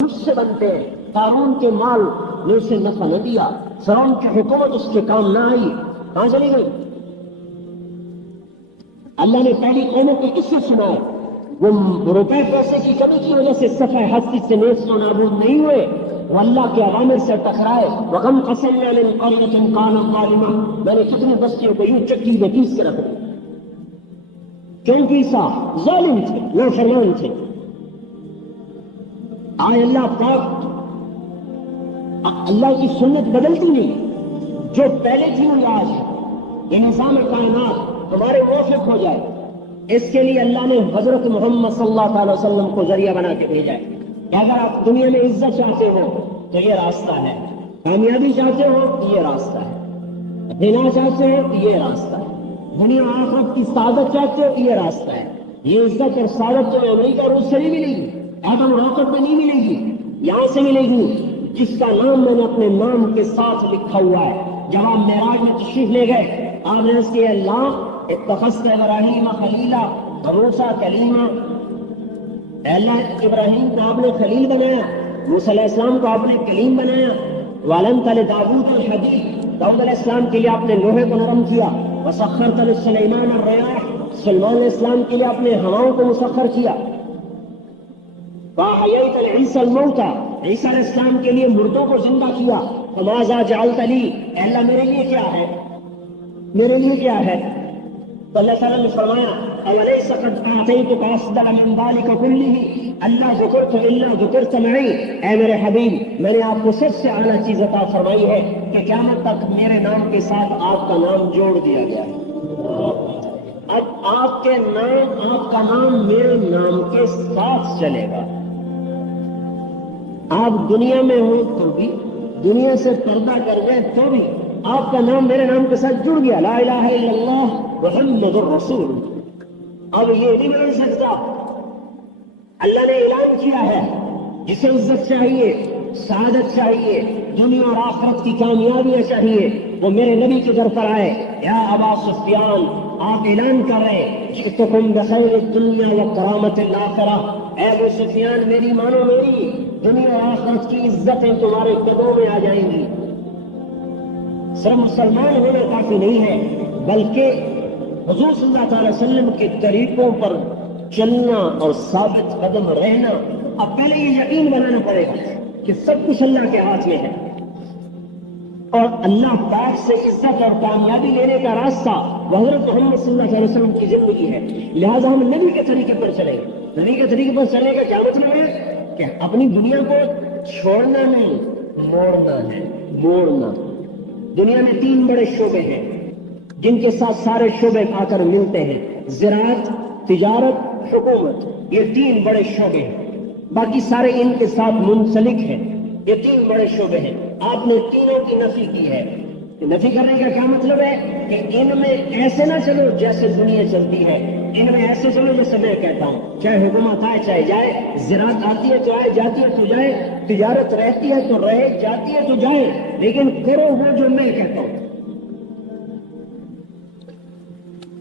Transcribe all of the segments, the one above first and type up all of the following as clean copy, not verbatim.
اس سے بنتے ہیں. قارون کے مال نے اسے نفع نہ دیا, فرعون کی حکومت اس کے کام نہ آئی, کہاں چلی گئی؟ اللہ نے پہلی قوموں کو کس سے سنایا؟ وہ روپے پیسے کی کمی کی وجہ سے صفحہ ہستی سے نیست و نابود نہیں ہوئے, وہ اللہ کے عوامر سے ٹکرائے. وَكَمْ قَصَمْنَا مِنْ قَرْيَةٍ كَانَتْ ظَالِمَةً, میں نے کتنی بستیوں کو یوں چکی میں پیس کے رکھ دیا. کیوں پیسا؟ ظالم تھے, نافرمان تھے. آج اللہ پاک, اللہ کی سنت بدلتی نہیں, جو پہلے تھی وہ آج یہ نظام کائنات ہمارے موافق ہو جائے. اس کے لیے اللہ نے حضرت محمد صلی اللہ علیہ وسلم کو ذریعہ بنا کے بھیجا ہے کہ اگر آپ دنیا میں عزت چاہتے ہو تو یہ راستہ ہے, کامیابی چاہتے ہو تو یہ راستہ ہے, غنا چاہتے ہو تو یہ راستہ ہے, دنیا آخرت کی سعادت چاہتے ہو تو یہ راستہ ہے. یہ عزت اور سعادت تو امریکہ روس سے نہیں ملے گی, ایٹم راکٹ میں نہیں ملے گی, یہاں سے ملے گی جس کا نام میں نے اپنے نام کے ساتھ لکھا ہوا ہے. جب آپ معراج میں تشریف لے گئے, آپ نے اس کے اللہ اتخذت ابراہیم خلیلا موسیٰ کلیما, اللہ ابراہیم کو آپ نے خلیل بنایا, موسیٰ علیہ السلام کو آپ نے کلیم بنایا. وَعَلَمْتَ لِدَاوُودَ الْحَدِيدَ, داؤد علیہ السلام کے لیے آپ نے لوہے کو نرم کیا. وَسَخَّرْتَ لِسُلَيْمَانَ الرِّيَاحَ, سلیمان علیہ السلام کے لیے آپ نے ہواؤں کو مسخر کیا. وَأَحْيَيْتَ لِعِيسَى الْمَوْتَى, عیسیٰ علیہ السلام کے لیے مردوں کو زندہ کیا. فَمَاذَا جَعَلْتَ لِي, اے اللہ میرے لیے کیا ہے, میرے لیے کیا ہے؟ تو اللہ تعالیٰ نے فرمایا أَوَلَيْسَ قَدْ أَعْطَيْتُكَ أَفْضَلَ مِنْ ذَلِكَ كُلِّهِ أَلَّا ذُكِرْتُ إِلَّا ذُكِرْتَ مَعِي, اے میرے حبیب میں نے آپ کو سب سے اعلیٰ چیز عطا فرمائی ہے کہ قیامت تک میرے نام کے ساتھ آپ کا نام جوڑ دیا گیا ہے. اب آپ کے نام, آپ کا نام میرے نام کے ساتھ چلے گا. آپ دنیا میں ہو تو بھی, دنیا سے پردہ کر گئے تو بھی آپ کا نام میرے نام کے ساتھ جڑ گیا. لا الہ الا اللہ محمد الرسول. اب یہ نہیں بدل سکتا. اللہ نے اعلان کیا ہے جسے عزت چاہیے, سعادت چاہیے, دنیا اور آخرت کی کامیابیاں چاہیے, وہ میرے نبی کی طرف پر آئے. یا ابا سفیان, آپ اعلان کر رہے جئتکم بخیر الدنیا وکرامت الآخرہ, اے ابو سفیان میری مانو, میری دنیا اور آخرت کی عزتیں تمہارے قدموں میں آ جائیں گی. صرف مسلمان ہونا کافی نہیں ہے, بلکہ حضور صلی اللہ علیہ وسلم کے طریقوں پر چلنا اور ثابت قدم رہنا. اب پہلے یہ یقین بنانا پڑے گا کہ سب کچھ اللہ کے ہاتھ میں ہے, اور اللہ پاک سے عزت اور کامیابی لینے کا راستہ حضرت محمد صلی اللہ علیہ وسلم کی زندگی ہے. لہذا ہم نبی کے طریقے پر چلیں گے. نبی کے طریقے پر چلنے کا کیا مطلب ہے کہ اپنی دنیا کو چھوڑنا نہیں, موڑنا ہے, موڑنا. دنیا میں 3 بڑے شعبے ہیں جن کے ساتھ سارے شعبے آ کر ملتے ہیں, زراعت, تجارت, حکومت. یہ 3 بڑے شعبے ہیں, باقی سارے ان کے ساتھ منسلک ہیں. یہ 3 بڑے شعبے ہیں. آپ نے تینوں کی نفی کی ہے. نفی کرنے کا کیا مطلب ہے کہ ان میں ایسے نہ چلو جیسے دنیا چلتی ہے, ان میں ایسے چلو جیسے میں کہتا ہوں. چاہے حکومت آئے چاہے جائے, زراعت آتی ہے تو آئے, جاتی ہے تو جائے, تجارت رہتی ہے تو رہے, جاتی ہے تو جائے, لیکن کرو وہ جو میں کہتا ہوں.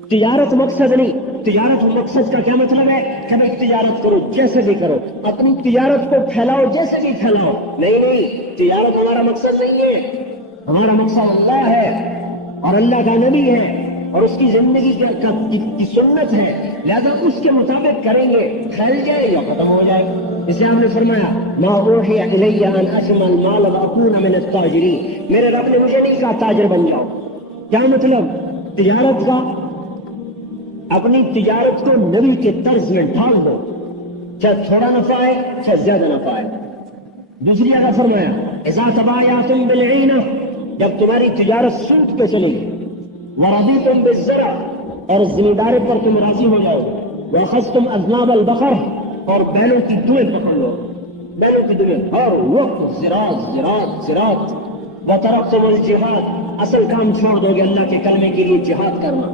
تجارت مقصد نہیں. تجارت مقصد کا کیا مطلب ہے کہ بھائی تجارت کرو, جیسے بھی کرو, اپنی تجارت کو پھیلاؤ, جیسے بھی پھیلاؤ. نہیں, تجارت ہمارا مقصد نہیں ہے. ہمارا مقصد اللہ ہے اور اللہ کا نبی ہے اور اس کی زندگی کی سنت ہے. لہذا اس کے مطابق کریں گے, پھیل جائے یا ختم ہو جائے. اس لیے ہم نے فرمایا ما اوحی الی ان اجمع المال واکون من التاجرین, میرے رب نے مجھے نہیں کہا تاجر بن جاؤ. کیا مطلب تجارت کا؟ اپنی تجارت کو نبی کے طرز میں ڈھال دو, چاہے تھوڑا نفع ہے چاہے زیادہ نفع ہے. دوسری جگہ فرمایا اذا تبایعتم بالعینہ, جب تمہاری تجارت سود پہ چلے گی. ورضیتم بالزرع, اور زمینداری پر تم راضی ہو جاؤ. واخذتم اذناب البقر, اور بیلوں کی دمیں پکڑ لو, بیلوں کی دمیں ہر وقت زراعت. وترکتم الجہاد, اصل کام چھوڑ دو گے اللہ کے کلمے کے لیے جہاد کرنا.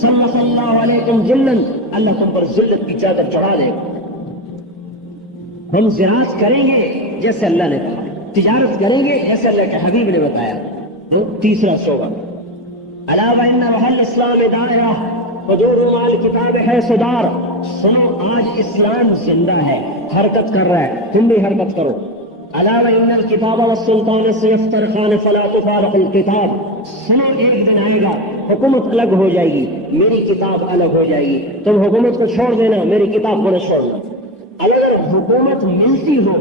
سلط اللہ علیکم ذلًا, اللہ تم پر ذلت کی چادر چڑھا دے گا. ہم زراعت کریں گے جیسے اللہ نے کہا, تجارت کریں گے جیسے اللہ کے حبیب نے بتایا. تیسرا شعبہ الا وان محل اسلام دائرہ حضور مال کتاب ہے صدار. سنو, آج اسلام زندہ ہے, حرکت کر رہا ہے، تم بھی حرکت کرو. علاوہ ان الکتاب والسلطان سیفترقان فلا تفارق الکتاب. سنو ایک دن آئے گا حکومت الگ ہو جائے گی، میری کتاب الگ ہو جائے گی. تم حکومت کو چھوڑ دینا، میری کتاب کو نہ چھوڑنا. اگر حکومت ملتی ہو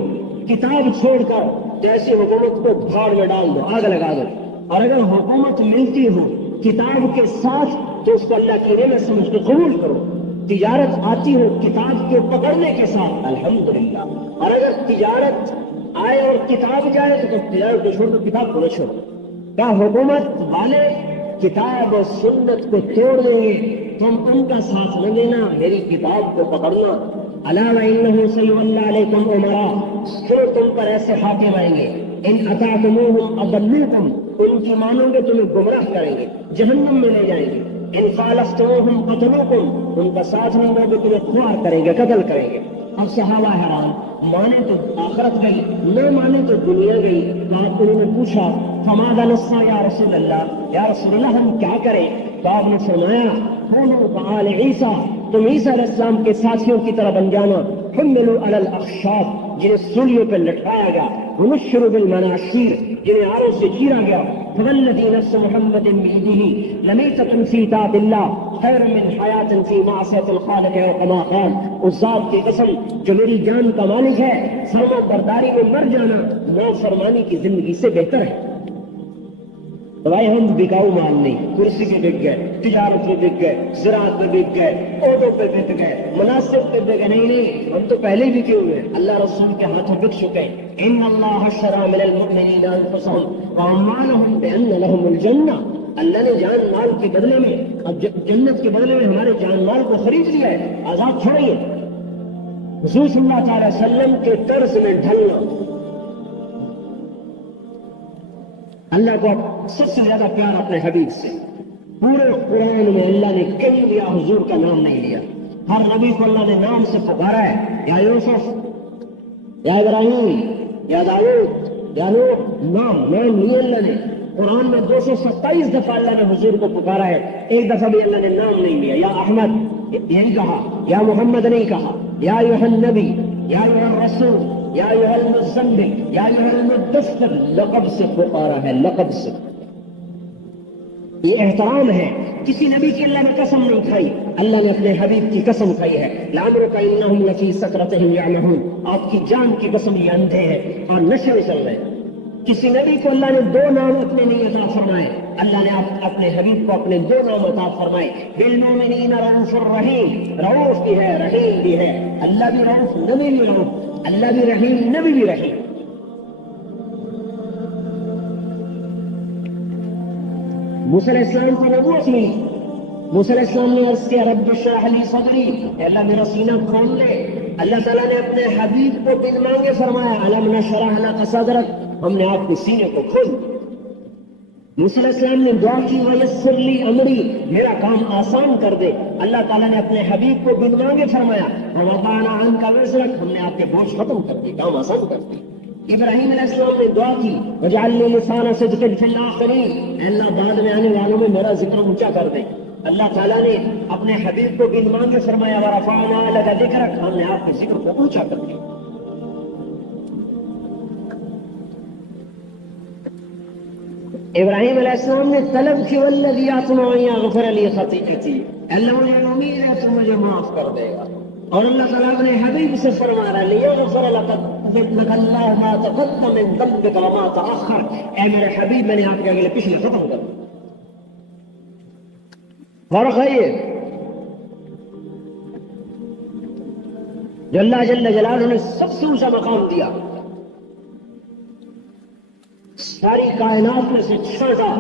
کتاب چھوڑ کر تو ایسی حکومت کو بھاڑ میں ڈال دو، آگ لگا دو. اور اگر حکومت ملتی ہو کتاب کے ساتھ تو اس کو اللہ کی نعمت سمجھ کے قبول کرو. تجارت آتی ہو کتاب کے پکڑنے کے ساتھ الحمدللہ. اور اگر تجارت آئے اور کتاب جائے تو تجارت کو چھوڑ دو، کتاب کو نہ چھوڑو. کیا حکومت والے کتاب اور سنت کو توڑ دیں گے، تم ان کا ساتھ نہ دینا، میری کتاب کو پکڑنا. علاوہ انہ سیولی علیکم امراء، پھر تم پر ایسے حاکم آئیں گے ان اطعتموہم اضلوکم، ان کی مانو گے تمہیں گمراہ کریں گے، جہنم میں لے جائیں گے. ان خالفتموہم قتلوکم، ان کا ساتھ نہیں دو گے تمہیں خوار کریں گے، قتل کریں گے. اب صحابہ حیران، مانے تو آخرت گئی، نہ مانے تو دنیا گئی. تو آپ انہوں نے پوچھا فماذا نصنع یا رسول اللہ، یا رسول اللہ ہم کیا کریں؟ تو آپ نے فرمایا کونوا کآل عیسیٰ، تم عیسیٰ علیہ السلام کے ساتھیوں کی طرح بن جانا. حملوا علی الاخشاب، جنہیں سولیوں پہ لٹکایا گیا. ونشروا بالمناشیر، جنہیں آروں سے چیرا گیا. فوالذی نفس محمد بیدہ لمیتۃ فی طاعۃ اللہ خیر من حیاۃ فی معصیۃ الخالق او کما قال. اس ذات کی قسم جو میری جان کا مالک ہے، فرما برداری میں مر جانا نافرمانی کی زندگی سے بہتر ہے. تو بھائی ہم بکاؤ مال نہیں، کرسی پہ بک گئے، تجارت پہ بک گئے، زراعت پہ بک گئے، عہدوں پہ بک گئے، مناسب پہ بک گئے. نہیں، ہم تو پہلے بھی بکے ہوئے ہیں، اللہ رسول کے ہاتھوں بک چکے ہیں. ان اللہ اشتری من المؤمنین انفسهم واموالهم بان لهم الجنہ. اللہ نے جان مال کے بدلے میں، اب جنت کے بدلے میں ہمارے جان مال کو خرید لیا ہے. آزاد چھوڑیے. حضور صلی اللہ تعالی وسلم کے طرز میں ڈھلنا. اللہ کو سب سے زیادہ پیار اپنے حبیب سے. پورے قرآن میں اللہ نے کہیں لیا حضور کا نام نہیں لیا. ہر نبی کو اللہ نے نام سے پکارا ہے، یا یوسف، یا ابراہیم، یا داؤد، یا نوح. نام لیے اللہ نے. قرآن میں 227 دفعہ اللہ نے حضور کو پکارا ہے، ایک دفعہ بھی اللہ نے نام نہیں لیا. یا احمد یہی کہا، یا محمد نہیں کہا. یا ایھا النبی، یا ایھا الرسول، یا ایھا المزمل، یا ایھا المدثر، لقب سے پکارا ہے، لقب سے. یہ احترام ہے. کسی نبی کی اللہ نے قسم نہیں کھائی، اللہ نے اپنے حبیب کی قسم کھائی ہے. لعمرک انہم لفی سکرتہم یعمہون. آپ کی جان کی قسم یہ اندھے ہیں اور نشے میں چل رہے ہیں. کسی نبی کو اللہ نے 2 نام اپنے نہیں عطا فرمائے، اللہ نے اپنے حبیب کو اپنے 2 نام عطا فرمائے. بالمؤمنین رؤوف الرحیم، رؤوف بھی ہے، رحیم بھی ہے. اللہ بھی رؤوف، نبی بھی رؤوف. اللہ بھی رحیم، نبی بھی رحیم. موسیٰ علیہ السلام کو نبوت ملی. موسیٰ علیہ السلام نے عرض کیا رب اشرح لی صدری، اے اللہ میرا سینہ کھول دے. اللہ تعالیٰ نے اپنے حبیب کو بن مانگے فرمایا الم نشرح لک صدرک، ہم نے آپ کے سینے کو کھول. موسیٰ علیہ السلام نے دعا کی ویسر لی امری، میرا کام آسان کر دے. اللہ تعالیٰ نے اپنے حبیب کو بن مانگے فرمایا ووضعنا عنک وزرک، ہم نے آپ کے بوجھ ختم کر دی، کام آسان کر دی. ابراہیم علیہ السلام نے دعا کی وجعل لی لسان صدق فی الآخرین، اے اللہ بعد میں آنے والوں میں میرا ذکر اونچا کر دے. اللہ تعالیٰ نے اپنے حبیب کو بن مانگے فرمایا ورفعنا لک ذکرک، ہم نے آپ کے ذکر کو اونچا کر دیا. ابراہیم علیہ السلام نے طلب کی والذی اطمع ان یغفر لی خطیئتی، اللہ مجھے امید ہے تو مجھے معاف کر دے گا. اور اللہ تعالیٰ اپنے حبیب سے فرما رہا ہے لیغفر لک اللہ ما تقدم من ذنبک وما تأخر، اے میرے حبیب میں نے آپ کے اگلے پچھلے ختم کر دیا. فرق ہے یہ جو اللہ جل جلالہ نے سب سے اونچا مقام دیا، ساری کائنات میں سے چھوٹا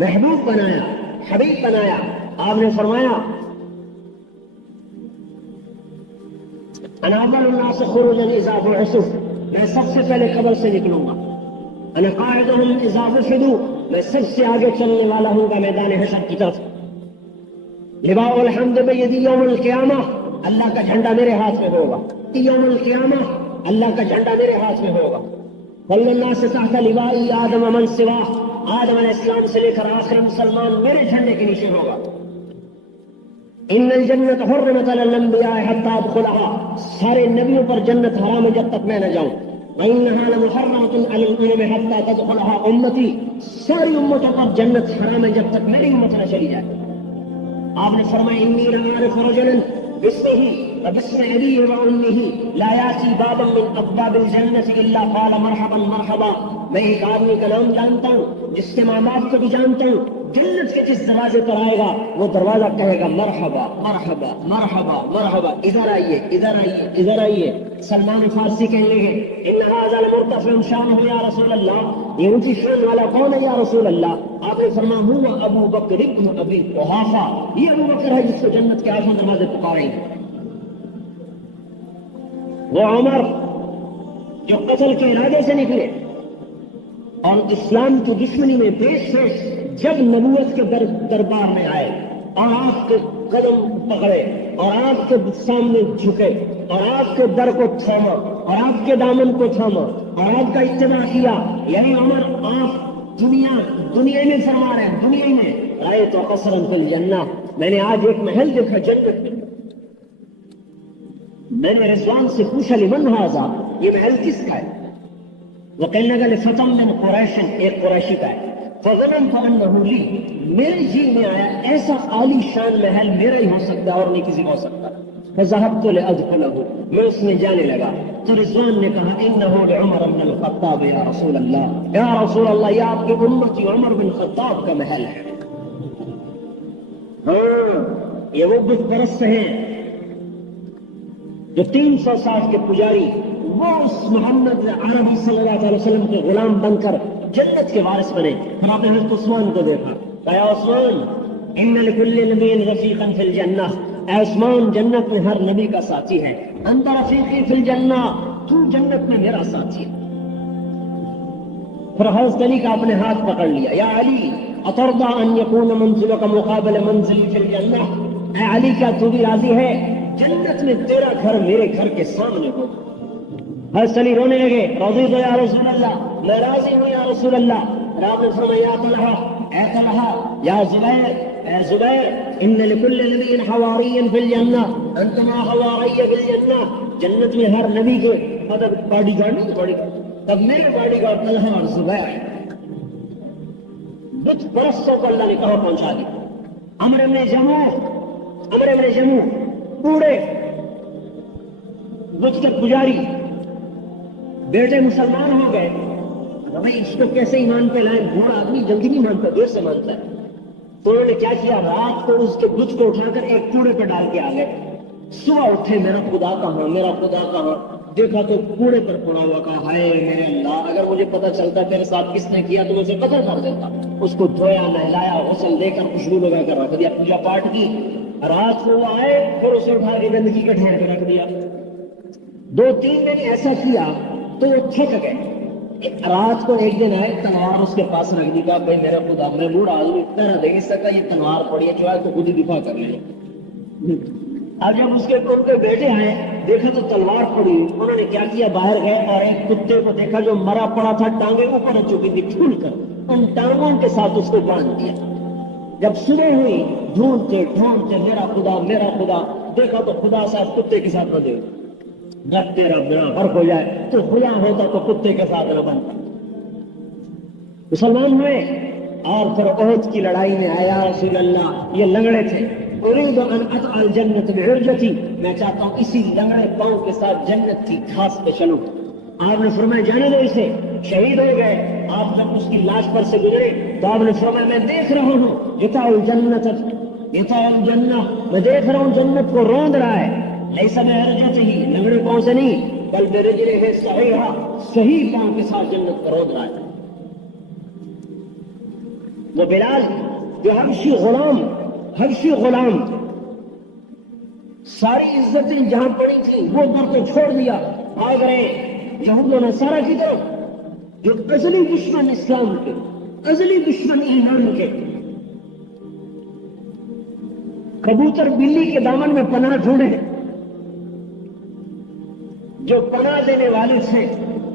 محبوب بنایا، حبیب بنایا. آپ نے فرمایا انا اول الناس خروجا اذا بعثوا، میں سب سے پہلے قبر سے نکلوں گا. انا قاعدهم اذا وفدوا، میں سب سے آگے چلنے والا ہوں گا میدان حشر کی طرف. لواء الحمد بیدی یوم القیامہ، اللہ کا جھنڈا میرے ہاتھ میں ہوگا. یوم القیامہ اللہ کا جھنڈا میرے ہاتھ میں ہوگا. کل الناس تحت لوائی آدم ومن سواہ، آدم علیہ السلام سے لے کر آخر مسلمان میرے جھنڈے کے نیچے ہوگا. ان الجنت حرمت علی الانبیاء حتی ادخلها، سارے نبیوں پر جنت حرام ہے جب تک میں نہ جاؤں. وانها لمحرمۃ علی الامم حتی تدخلها امتی، ساری امتوں پر جنت حرام ہے جب تک میری امت نہ چلی جائے. آپ نے فرمایا انی لعارف رجلا باسمه وباسم ابيه وامه لا یاتی بابا من ابواب الجنت الا قال مرحبا مرحبا، میں ایک آدمی کا نام جانتا ہوں جس کے ماں باپ کو بھی جانتا ہوں، جنت کے جس دروازے پر آئے گا وہ دروازہ کہے گا مرحبا مرحبا مرحبا مرحبا، ادھر آئیے ادھر آئیے ادھر آئیے. سلمان فارسی کہنے لگے ان هذا لمرتفع شانه یا رسول اللہ، یہ اونچی شان والا کون ہے یا رسول اللہ؟ آپ نے فرمایا ہوا ابو بکر ابن ابی قحافہ، یہ ابو بکر ہے جس کو جنت کے 8 دروازے پکارے ہیں. وہ عمر جو قتل کے ارادے سے نکلے اور اسلام کی دشمنی میں پیش تھے، جب نبوت کے دربار میں آئے اور آپ کے قدم پکڑے اور آپ کے سامنے جھکے اور آپ کے در کو تھاما اور آپ کے دامن کو تھاما اور آپ کا اتباع کیا، یعنی عمر آپ دنیا میں فرما رہے ہیں، دنیا میں رائے تو قصرا فی الجنہ، میں نے آج ایک محل دیکھا جنت میں. میں نے رضوان سے پوچھا لمن ھذا، یہ محل کس کا ہے؟ وہ کہنے لگا لفتى من قریش، ایک قریشی کا ہے. فظننت انه لی، میرے جی میں آیا ایسا عالی شان محل میرا ہی ہو سکتا اور نہیں کسی کو ہو سکتا. فذهبت لادخله، میں اس میں جانے لگا تو رضوان نے کہا انه لعمر بن الخطاب یا رسول اللہ، یا رسول اللہ یہ آپ کے امتی عمر بن خطاب کا محل ہے. ہاں یہ وہ بت پرست ہیں جو 300 سال کے پجاری، وہ اس محمد عربی صلی اللہ علیہ وسلم کے غلام بن کر جنت کے وارث بنے. پھر آپ نے حضرت عثمان کو دیکھا، کہا عثمان ان لکل نبی رفیقا فی الجنہ، اے عثمان جنت میں ہر نبی کا ساتھی ہے. انت رفیقی فی الجنہ، تو جنت میں میرا ساتھی ہے. پھر حضرت علی کا اپنے ہاتھ پکڑ لیا، یا علی اترضى ان يكون منزلك مقابل منزلی فی الجنہ، اے علی کیا تو بھی راضی ہے جنت میں تیرا گھر میرے گھر کے سامنے ہو؟ حضرت علی رونے لگے، رضیت یا رسول اللہ، میں راضی ہوں یا رسول اللہ. آپ نے فرمایا یا طلحہ، اے طلحہ، یا زبیر، اے زبیر، ان لکل نبی حواری فی الجنہ انت ما حواری فی الجنہ، جنت میں ہر نبی کے باڈی گارڈ نہیں، باڈی گارڈ، تب میرے باڈی گارڈ طلحہ اور زبیر. بت پرستوں کو اللہ نے کہاں پہنچا دی. عمرو بن جموح بوڑھے بت کے پجاری، بیٹے مسلمان ہو گئے، بھائی اس کو کیسے ایمان پہ لائیں؟ بوڑھا آدمی جلدی نہیں مانتا، دیر سے مانتا ہے. تو انہوں نے کیا کیا، رات کو اس کے بت کو اٹھا کر ایک کوڑے پہ ڈال کے آ گئے. صبح اٹھے میرا خدا کہاں، میرا خدا کہاں، دیکھا تو کوڑے پر پڑا ہوا، کہا ہائے میرے اللہ، اگر مجھے پتہ چلتا تیرے ساتھ کس نے کیا تو مجھے قتل کر دیتا. اس کو دھویا، نہلایا، غسل دے کر خوشبو لگا کر رکھ دیا، پوجا پاٹ کی. رات کو وہ آئے، پھر اسے اٹھا کے گندگی کا ڈھیر پہ رکھ دیا. 2-3 دن ایسا کیا تو وہ تھک گئے. رات کو ایک دن آئے، تلوار اس کے پاس رکھ دی، کہا بھائی میرا خدا، میں بوڑھا آدمی اتنا نہ دے نہیں سکا، یہ تلوار پڑی ہے، چاہے تو خود ہی دفاع کر لے. اب جب اس کے کتے بیٹے آئے، دیکھا تو تلوار پڑی. انہوں نے کیا کیا، باہر گئے اور ایک کتے کو دیکھا جو مرا پڑا تھا، ٹانگیں اوپر رکھ چکی تھی، کھول کر ان ٹانگوں کے ساتھ اس کو باندھ دیا. جب صبح ہوئی ڈھونڈتے میرا خدا، دیکھا تو خدا صاحب کتے کے ساتھ نہ دے، رب تیرا بنا فرق ہو جائے تو خدا ہوتا تو کتے کے ساتھ نہ بنتا. مسلمان ہوئے اور پھر احد کی لڑائی میں آیا رسول اللہ، یہ لنگڑے تھے. اريد ان اطأ الجنت بعرجتي، میں چاہتا ہوں اسی لنگڑے پاؤں کے ساتھ جنت کی گھاس پہ چلوں. آپ نے فرمایا جانے دو اسے، شہید ہو گئے. آپ جب اس کی لاش پر سے گزرے تو آپ نے فرمایا میں دیکھ رہا ہوں یطأ الجنت، میں دیکھ رہا ہوں جنت کو روند رہا ہے. لیس بعرجته، لنگڑے پاؤں سے نہیں، بل برجلہ صحیحہ، صحیح پاؤں کے ساتھ جنت کو روند رہا ہے. وہ بلال جو حبشی غلام ساری عزتیں جہاں پڑی تھی وہ در کو چھوڑ دیا، آ گئے یہود و نصارہ کی طرف، جو ازلی دشمن اسلام کے، ازلی دشمن ایمان کے. کبوتر بلی کے دامن میں پناہ ڈھونڈے، جو پناہ دینے والے تھے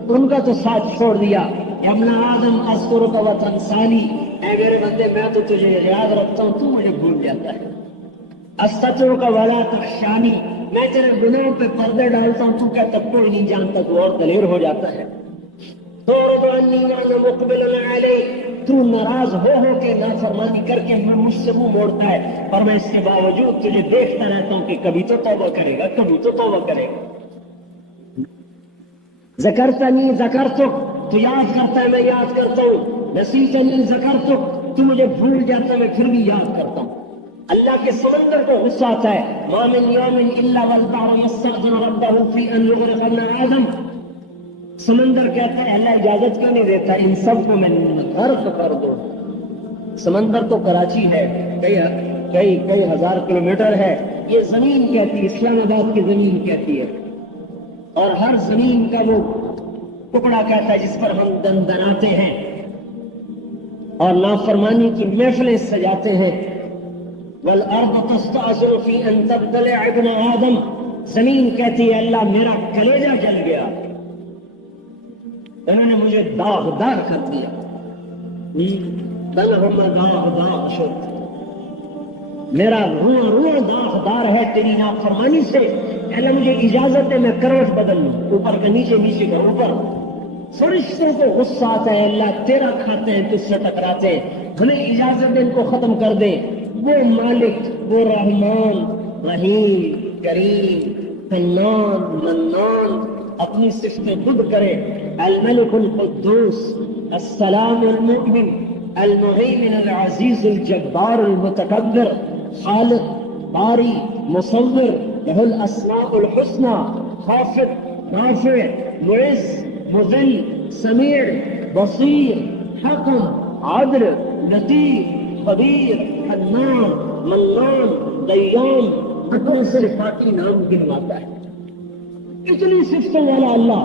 ان کا تو ساتھ چھوڑ دیا. یا ابن آدم اذکرک و تنسانی، اے میرے بندے میں تو تجھے یاد رکھتا ہوں، تو مجھے بھول جاتا ہے. استترک ولا تخشانی، میں تیرے گناہوں پہ پردے ڈالتا ہوں، تو کہتا کوئی نہیں جانتا، تو اور دلیر ہو جاتا ہے۔ تعرض عنی وانا مقبل علیک، تو ناراض ہو کے نافرمانی کر کے مجھ سے منہ موڑتا ہے، اور میں اس کے باوجود تجھے دیکھتا رہتا ہوں کہ کبھی تو توبہ کرے گا، کبھی تو توبہ کرے گا۔ ذکرتنی ذکرتک، تو یاد کرتا ہے میں یاد کرتا ہوں، نسیتنی ذکرتک، تو مجھے بھول جاتا ہے میں پھر بھی یاد کرتا ہوں۔ اللہ کے سمندر کو غصہ آتا ہے، ما من یوم الا والبحر یستأذن ربہ فی ان یغرق ابن آدم، سمندر کہتا ہے اللہ اجازت کیوں نہیں دیتا ان سب کو میں غرق کر دوں۔ سمندر تو کراچی ہے، کئی ہزار کلومیٹر ہے، یہ زمین کہتی ہے، اسلام آباد کی زمین کہتی ہے، اور ہر زمین کا وہ ٹکڑا کہتا ہے جس پر ہم دندناتے ہیں اور نافرمانی کی محفلیں سجاتے ہیں۔ والارض تستأذن فی ان تبتلع ابن آدم، زمین کہتی ہے اللہ میرا کلیجہ جل گیا، انہوں نے مجھے داغدار کر دیا، بل ہم داغ شد، میرا روح داغدار ہے تیری نافرمانی سے، اللہ مجھے اجازت ہے میں کروٹ بدل لوں، اوپر کا نیچے، نیچے کا اوپر۔ فرشتوں کو غصہ آتا ہے اللہ تیرا کھاتے ہیں تجھ سے ٹکراتے ہیں، ہمیں اجازت دے ان کو ختم کر دے۔ وہ مالک، وہ رحمان، رحیم، کریم، حنان، منان اپنی صفتیں خود کرے، الملک القدوس، السلام المؤمن، المهيمن العزیز الجبار المتکبر، خالق، باری، مصور، له الاسماء الحسنى، خافض، رافع، معز، مذل، سمیع، بصیر، حکم، عدل، لطیف، خبیر، حنان، منان، دیان، اپنے صفاتی نام گنواتا ہے۔ اتنی صفتوں والا اللہ،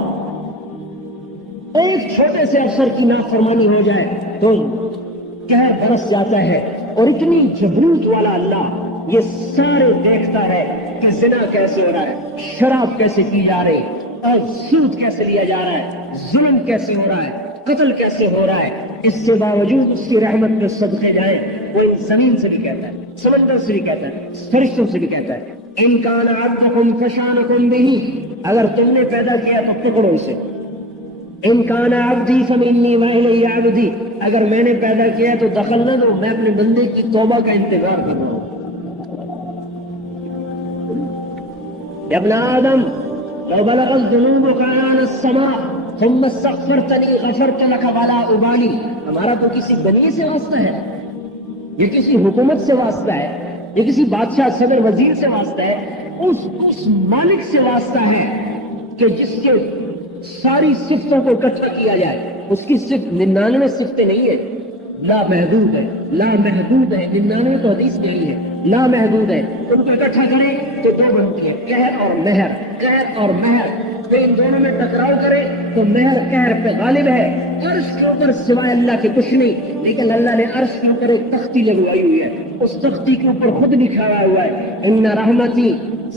ایک چھوٹے سے افسر کی نافرمانی ہو جائے تو قہر برس جاتا ہے، اور اتنی جبروت والا اللہ یہ سارے دیکھتا ہے کہ زنا کیسے ہو رہا ہے، شراب کیسے پی جا رہی، اور سود کیسے لیا جا رہا ہے، ظلم کیسے ہو رہا ہے، قتل کیسے ہو رہا ہے، اس کے باوجود اس کی رحمت پہ صدقے جائیں۔ وہ ان زمین سے بھی کہتا ہے، سمندر سے بھی کہتا ہے، فرشتوں سے بھی کہتا ہے، ان کان عبدکم فشانکم بہ، اگر تم نے پیدا کیا تو پکڑو اسے، ان کان عبدی فمنی والی عبدی، اگر میں نے پیدا کیا تو دخل نہ دو، میں اپنے بندے کی توبہ کا انتظار کر رہا ہوں۔ یا ابن آدم لو بلغت ذنوبک عنان السماء ثم استغفرتنی غفرت لک ولا ابالی، ہمارا تو کسی بنی سے واسطہ ہے، یہ کسی حکومت سے واسطہ ہے، یہ کسی بادشاہ صدر وزیر سے واسطہ ہے، اس مالک سے واسطہ ہے کہ جس کے ساری صفتوں کو اکٹھا کیا جائے، اس کی صرف 99 صفتیں نہیں ہے، لا محدود ہے، لا محدود ہے، 99 تو حدیث نہیں ہے، لا محدود ہے، ان کو اکٹھا کریں تو دو بنتی ہے، قہر اور مہر، قہر اور مہر، تو ان دونوں میں ٹکراؤ کرے تو مہر قہر پہ غالب ہے، عرش کے اوپر سوائے اللہ کے کچھ نہیں، لیکن اللہ نے عرش کے اوپر ایک تختی لگوائی ہوئی ہے، اس تختی کے اوپر خود لکھا ہوا ہے، ان رحمتی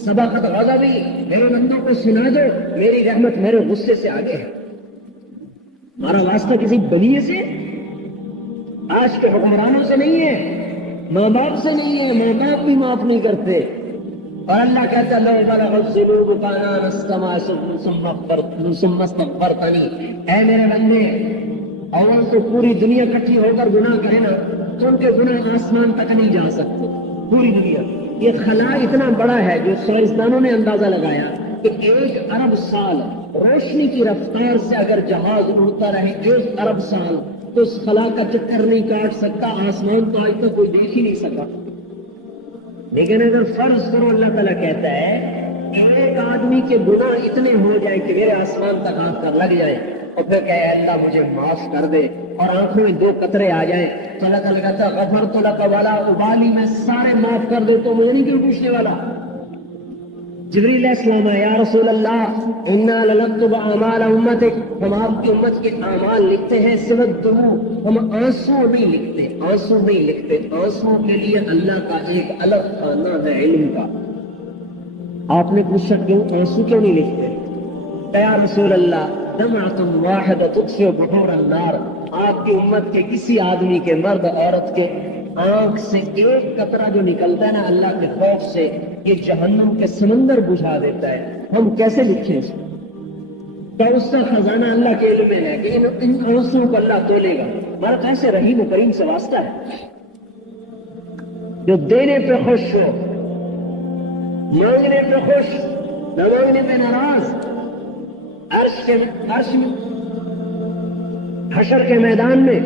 سبقت غضبی، میرے بندوں کو سنا دو میری رحمت میرے غصے سے آگے ہے۔ ہمارا واسطہ کسی بلیے سے، آج کے حکمرانوں سے نہیں ہے، ماں باپ سے نہیں ہے، ماں باپ بھی معاف نہیں کرتے، اور اللہ کہتا ہے لو بلغت ذنوبک عنان السماء ثم استغفرتنی، اے میرے بندے، اول تو پوری دنیا اکٹھی ہو کر گناہ کرے نا تو ان کے گناہ آسمان تک نہیں جا سکتے، پوری دنیا۔ یہ خلا اتنا بڑا ہے جو سائنسدانوں نے اندازہ لگایا کہ 1 ارب سال روشنی کی رفتار سے اگر جہاز اڑتا رہے 1 ارب سال تو اس خلا کا چکر نہیں کاٹ سکتا، آسمان تو آج تک کوئی دیکھ ہی نہیں سکا۔ لیکن اگر فرض کرو اللہ تعالیٰ کہتا ہے کہ ایک آدمی کے گناہ اتنے ہو جائیں کہ میرے آسمان تک آ کر لگ جائیں، اور پھر کہ اللہ مجھے معاف کر دے، اور آنکھوں میں 2 قطرے آ جائیں، تو اللہ تعالیٰ کہتا ہے غفرت لک ولا ابالی، میں سارے معاف کر دیتا ہوں، مجھے نہیں کیوں پوچھنے والا۔ جبریل علیہ السلام ہے، یا رسول اللہ انا لنکتب اعمال امتک، ہم آپ کی امت کے اعمال لکھتے ہیں، سوت دموع، ہم آنسو نہیں لکھتے، آنسو نہیں لکھتے، آنسو کے لیے اللہ کا ایک الگ خانہ ہے علم کا۔ آپ نے پوچھا کیوں آنسو کیوں نہیں لکھتے؟ یا رسول اللہ دمعۃ واحدۃ تطفئ بحور النار، آپ کی امت کے کسی آدمی کے، مرد عورت کے آنکھ سے ایک قطرہ جو نکلتا ہے نا اللہ کے خوف سے، یہ جہنم کے سمندر بجھا دیتا ہے۔ ہم کیسے لکھیں اس کو؟ تو اس کا خزانہ اللہ کے علم میں ہے کہ ان آنسوؤں کو اللہ تولے گا۔ ہمارا کیسے رحیم و کریم سے واسطہ ہے، جو دینے پہ خوش ہو، مانگنے پہ خوش، نہ مانگنے پہ ناراض۔ عرش حشر کے میدان میں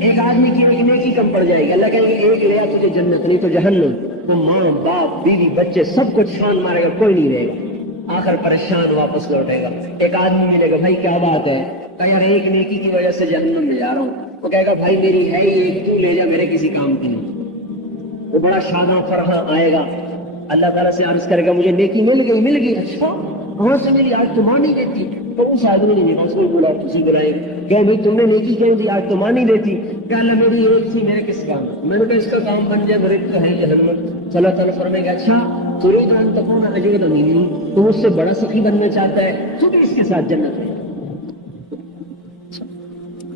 ایک آدمی کی نیکی کم پڑ جائے گی، اللہ کہے گا ایک لیا تجھے جنت، نہیں تو جہنم۔ تو ماں باپ بیوی بچے سب کو چھان مارے گا، کوئی نہیں رہے گا، آخر پریشان واپس لوٹے گا۔ ایک آدمی ملے گا، بھائی کیا بات ہے؟ کہ یار ایک نیکی کی وجہ سے جہنم میں جا رہا ہوں۔ وہ کہے گا بھائی میری ہے ہی ایک، تو لے جا، میرے کسی کام کی نہیں۔ وہ بڑا شاداں فرحاں آئے گا، اللہ تعالیٰ سے عرض کرے گا مجھے نیکی مل گئی۔ اچھا کہاں سے ملی؟ آج تو ماں نہیں دیتی۔ تو اس آدمی نے نماز کو بولا، کسی بلائے کہ بھائی تم نے نیکی کیوں دی؟ آج تو ماں نہیں دیتی۔ کہ اللہ میری ایک سی، میرے کس کام؟ میں نے کہا اس کا کام بن جائے، میرے تو ہے جہنم۔ اللہ تعالیٰ فرمائے گا اچھا تريد ان تكون اجود مني، تو اس سے بڑا سخی بننا چاہتا ہے، تو بھی اس کے ساتھ جنت ہے۔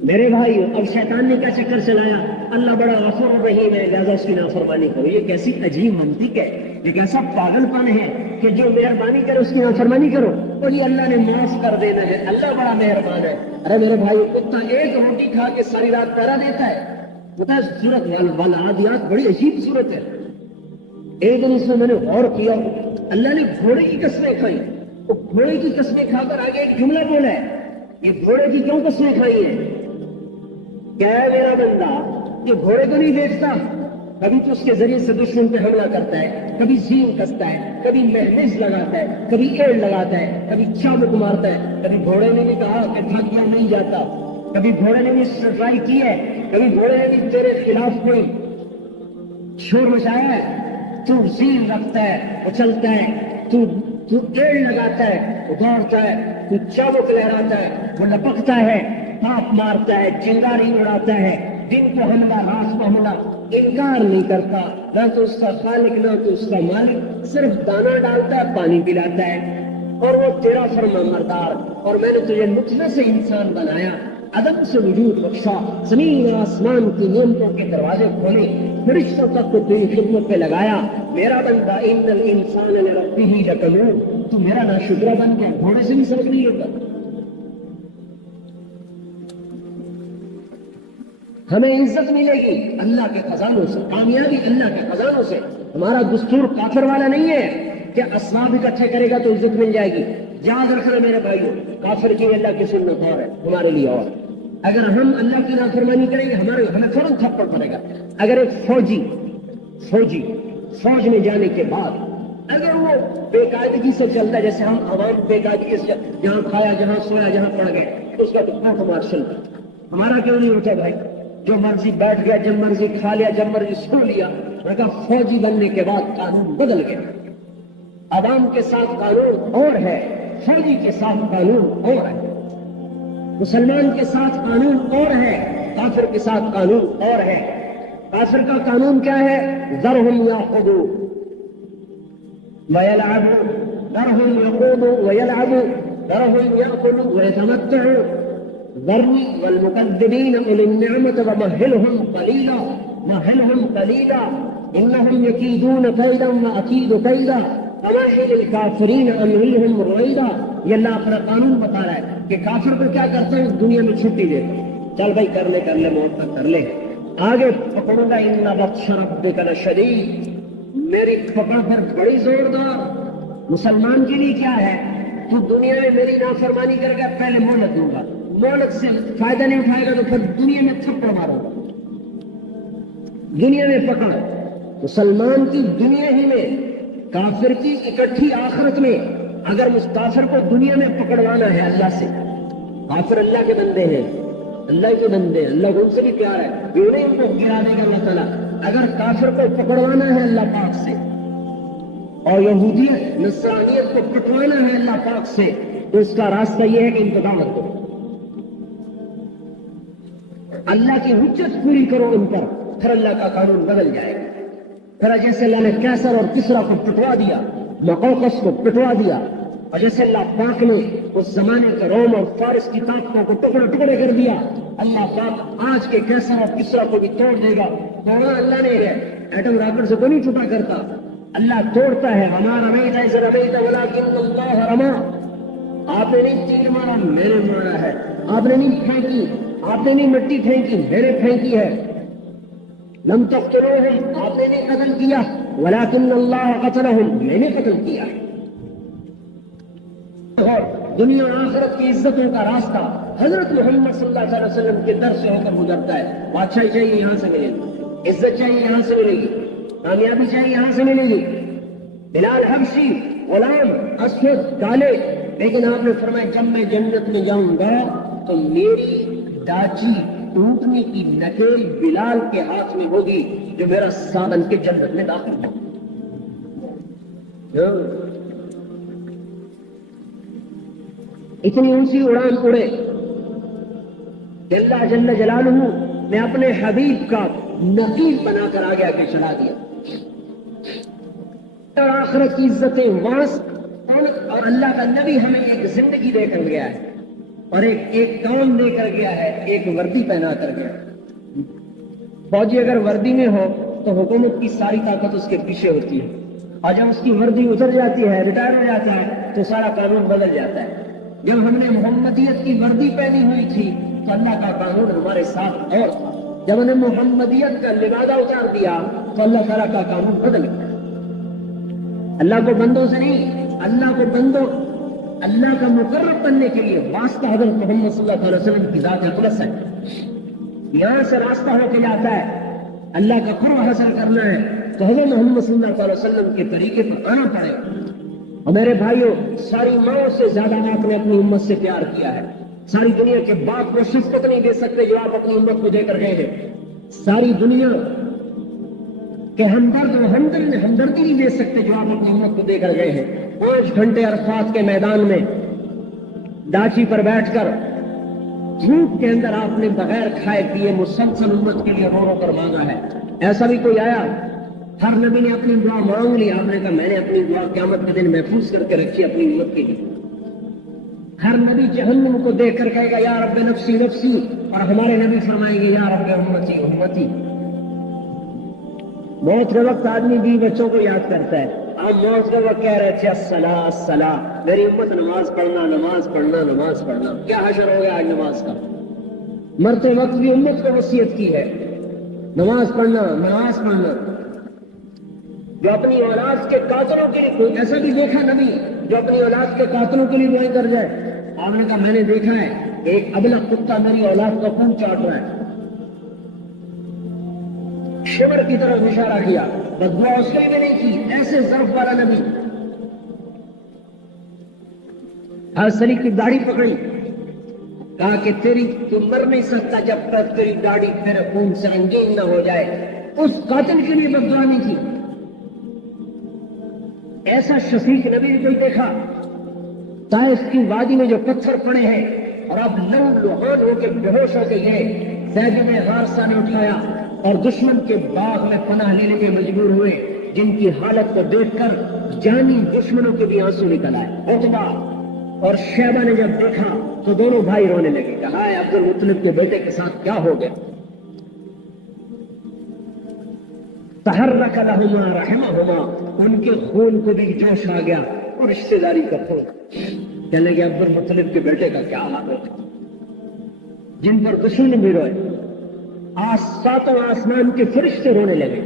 میرے بھائی اب شیطان نے کیا چکر چلایا؟ اللہ بڑا غفور رحیم ہے، لہٰذا اس کی نافرمانی کرو۔ یہ کیسی عجیب منطق ہے، یہ کیسا پاگل پن ہے کہ جو مہربانی کرے اس کی نافرمانی کرو، اور یہ اللہ نے معاف کر دینا ہے، اللہ بڑا مہربان ہے۔ ارے میرے بھائی کتا ایک روٹی کھا کے ساری رات پہرا دیتا ہے، پتہ ہے سورت والعادیات بڑی عجیب صورت ہے۔ ایک دن اس میں نے غور کیا، اللہ نے گھوڑے کی قسمیں کھائی، وہ گھوڑے کی قسمیں کھا کر آگے ایک جملہ بولا ہے، یہ گھوڑے کی کیوں قسمیں کھائی ہیں؟ کیا ہے میرا بندہ کہ گھوڑے کو نہیں دیکھتا، کبھی تو اس کے ذریعے سے دشمن پہ حملہ کرتا ہے، کبھی زین کستا ہے، کبھی محنز لگاتا ہے، کبھی ایڑ لگاتا ہے، کبھی چابک مارتا ہے۔ کبھی گھوڑے نے بھی کہا کہ تھک میں نہیں جاتا، کبھی گھوڑے نے بھی ٹرائی کی ہے، کبھی گھوڑے نے بھی تیرے خلاف کوئی شور مچایا ہے، تو زین رکھتا ہے، وہ چلتا ہے، تو ایڑ لگاتا ہے، وہ دوڑتا ہے، تو چابک لہراتا ہے، وہ لپکتا ہے، پاپ مارتا ہے، چنگاری اڑاتا ہے، دن کو حملہ رات کو حملہ، انکار نہیں کرتا، نہ تو اس کا خالق نہ تو اس کا مالک، صرف دانہ ڈالتا ہے، پانی پلاتا ہے، اور وہ تیرا فرمانبردار۔ اور میں نے تجھے نطفے سے انسان بنایا، عدم سے وجود بخشا، زمین آسمان کی نعمتوں کے دروازے کھولے، فرشتوں تک کو تیری خدمت پہ لگایا۔ میرا بندہ ان الانسان لربہ لکنود، تو میرا ناشکرہ بن گیا، گھوڑے سے بھی سبق نہیں ہوتا۔ ہمیں عزت ملے گی اللہ کے خزانوں سے، کامیابی اللہ کے خزانوں سے۔ ہمارا دستور کافر والا نہیں ہے کہ اسباب اکٹھے کرے گا تو عزت مل جائے گی۔ یاد رکھنا میرے بھائیو، کافر کی اللہ کی سنت اور ہے، ہمارے لیے اور۔ اگر ہم اللہ کی نافرمانی کریں گے ہمیں فوراً تھپڑ پڑے گا۔ اگر ایک فوجی فوج میں جانے کے بعد اگر وہ بے قاعدگی سے چلتا ہے، جیسے ہم عوام بے قاعدگی سے جہاں کھایا جہاں سویا جہاں پڑ گئے، تو اس کا تو کورٹ مارشل، ہمارا کیوں نہیں ہوتا بھائی؟ جو مرضی بیٹھ گیا، جب مرضی کھا لیا، جب مرضی سو لیا۔ میں کہا فوجی بننے کے بعد قانون بدل گیا، عوام کے ساتھ قانون اور ہے، فوجی کے ساتھ قانون اور ہے، مسلمان کے ساتھ قانون اور ہے، کافر کے ساتھ قانون اور ہے۔ کافر کا قانون کیا ہے؟ ذرہم یاخذوا ویلعبوا، ذرہم یخوضوا ویلعبوا، ذرہم یاکلوا ویتمتعوا، ذرنی والمکذبین اولی النعمۃ ومہلہم قلیلا مہلہم قلیلا انہم یکیدون کیدا واکید کیدا فمہل الکافرین امہلہم رویدا۔ یہ اللہ اپنا قانون بتا رہا ہے کہ کافر کو کیا کرتا ہے، دنیا میں چھٹی دیتا، چل بھائی کر لے موت تک کر لے، آگے پکڑوں گا، ان بطش ربک لشدید، میری پکڑ پر بڑی زوردار۔ مسلمان کے لیے کیا ہے؟ تو دنیا میں میری نافرمانی کرے گا، پہلے مہلت دوں گا، مہلت سے فائدہ نہیں اٹھائے گا تو پھر دنیا میں تھپڑ ماروں گا، دنیا میں پکڑ۔ مسلمان کی دنیا ہی میں، کافر کی اکٹھی آخرت میں۔ اگر کافر کو دنیا میں پکڑوانا ہے اللہ سے، کافر اللہ کے بندے ہیں، اللہ کے بندے ہیں، اللہ ان سے بھی پیار ہے، انہیں ان کو گرا دے گا اللہ تعالیٰ۔ اگر کافر کو پکڑوانا ہے اللہ پاک سے، اور یہودیت نصرانیت کو پکڑوانا ہے اللہ پاک سے، تو اس کا راستہ یہ ہے کہ انتقامت کرو، اللہ کی حجت پوری کرو ان پر، پھر اللہ کا قانون بدل جائے گا۔ پھر جیسے اللہ نے کیسر اور کسرا کو پٹوا دیا، مقوقس کو پٹوا دیا، اور جیسے اللہ پاک نے اس زمانے کے روم اور فارس کی طاقتوں کو ٹکڑے ٹکڑے کر دیا. اللہ پاک آج کے کیسر اور کسرا کو بھی توڑ دے گا. توڑا اللہ نے ہے، ایٹم راکٹ سے کوئی نہیں چھٹا کرتا، اللہ توڑتا ہے. ہمارا رمیت ہے رمیت ولکن اللہ رما. آپ نے نہیں تیر مارا، میں نے مارا ہے. آپ نے نہیں پھینکی، آپ نے نہیں مٹی پھینکی، میں نے پھینکی ہے. لم تقتلوہم، آپ نے نہیں قتل کیا، ولکن اللہ قتلہم، میں نے قتل کیا. اور دنیا اور آخرت کی عزتوں کا راستہ حضرت محمد صلی اللہ علیہ وسلم کے در سے ہو کر گزرتا ہے. بادشاہی چاہیے یہاں سے ملے گی، عزت چاہیے یہاں سے ملے گی، کامیابی چاہیے یہاں سے ملے گی. بلال حبشی غلام اسود کالے، لیکن آپ نے فرمایا جب میں جنت میں جاؤں گا تو میری ڈاچی ٹوٹنے کی نکیل بلال کے ہاتھ میں ہوگی جو میرا سالن کے جنت میں داخل ہو. اتنی اونچی اڑان اڑے کہ اللہ جل جلالہ نے اپنے حبیب کا نقیب بنا کر آگے آگے چلا دیا. اور آخرت کی عزتیں واسط اور اللہ کا نبی ہمیں ایک زندگی دے کر گیا ہے اور ایک کام دے کر گیا ہے، ایک وردی پہنا کر گیا. فوجی اگر وردی میں ہو تو حکومت کی ساری طاقت اس کے پیچھے ہوتی ہے، اور جب اس کی وردی اتر جاتی ہے، ریٹائر ہو جاتا ہے تو سارا قانون بدل جاتا ہے. جب ہم نے محمدیت کی وردی پہنی ہوئی تھی تو اللہ کا قانون ہمارے ساتھ اور تھا. جب ہم نے محمدیت کا لبادہ اتار دیا تو اللہ تعالیٰ کا قانون بدل گیا. اللہ کو بندوں سے نہیں، اللہ کو بندوں اللہ کا مقرر بننے کے لیے واسطہ حضرت محمد صلی اللہ علیہ وسلم کی ذات اقدس ہے. یہاں سے راستہ ہو کے جاتا ہے. اللہ کا قرب حاصل کرنا ہے تو حضرت محمد صلی اللہ علیہ وسلم کے طریقے پر آنا پڑے. اور میرے بھائیوں، ساری ماؤں سے زیادہ آپ نے اپنی امت سے پیار کیا ہے. ساری دنیا کے باپ کو شفقت نہیں دے سکتے جو آپ اپنی امت کو دے کر گئے ہیں. ساری دنیا کہ ہمدرد و ہمدردی نہیں دے سکتے جو آپ اپنی امت کو دے کر گئے ہیں. 5 گھنٹے عرفات کے میدان میں ڈاچی پر بیٹھ کر دھوپ کے اندر آپ نے بغیر کھائے پیے مسلسل امت کے لیے رو رو کر مانگا ہے. ایسا بھی کوئی آیا؟ ہر نبی نے اپنی دعا مانگ لی، آپ نے کہا میں نے اپنی دعا قیامت کے دن محفوظ کر کے رکھی اپنی امت کے لیے. ہر نبی جہنم کو دیکھ کر کہے گا یا رب نفسی نفسی، اور ہمارے نبی فرمائیں گے یا رب امتی امتی. موت کے وقت آدمی بیوی بچوں کو یاد کرتا ہے. آپ موت کے وقت کہہ رہے تھے الصلاۃ الصلاۃ، میری امت نماز پڑھنا نماز پڑھنا نماز پڑھنا. کیا حشر ہو گیا آج نماز کا؟ مرتے وقت بھی امت کو وصیت کی ہے نماز پڑھنا نماز پڑھنا. جو اپنی اولاد کے قاتلوں کے لیے، کوئی ایسا بھی دیکھا نبی جو اپنی اولاد کے قاتلوں کے لیے دعائیں کر جائے؟ آپ نے کہا میں نے دیکھا ہے ایک ابلق کتا میری اولاد کا خون چاٹ رہا ہے. شمر کی طرف اشارہ کیا، بس دعا اس کے لیے نہیں کی. ایسے ظرف والا نبی. حضرت کی داڑھی پکڑی، کہا کہ تو مر نہیں سکتا جب تک تیری داڑھی تیرے خون سے رنگین نہ ہو جائے. اس قاتل کے لیے بد دعا نہیں کی. ایسا شفیق نبی نے کوئی دیکھا؟ طائف کی وادی میں جو پتھر پڑے ہیں اور اب لہو لہان ہو کے بے ہوش ہو کے گئے، زید بن حارثہ نے اٹھایا اور دشمن کے باغ میں پناہ لینے کے مجبور ہوئے، جن کی حالت کو دیکھ کر جانی دشمنوں کے بھی آنسو نکل آئے. عتبہ اور شیبہ نے جب دیکھا تو دونوں بھائی رونے لگے. کہا ہے عبد المطلب کے بیٹے کے ساتھ کیا ہو گیا؟ تحرک لہما رحمہما، ان کے خون کو بھی جوش آ گیا اور رشتہ داری کا خون. کہنے لگے عبد المطلب کے بیٹے کا کیا حال ہے؟ جن پر دشمن بھی روئے. ساتوں آسمان کے فرشتے رونے لگے،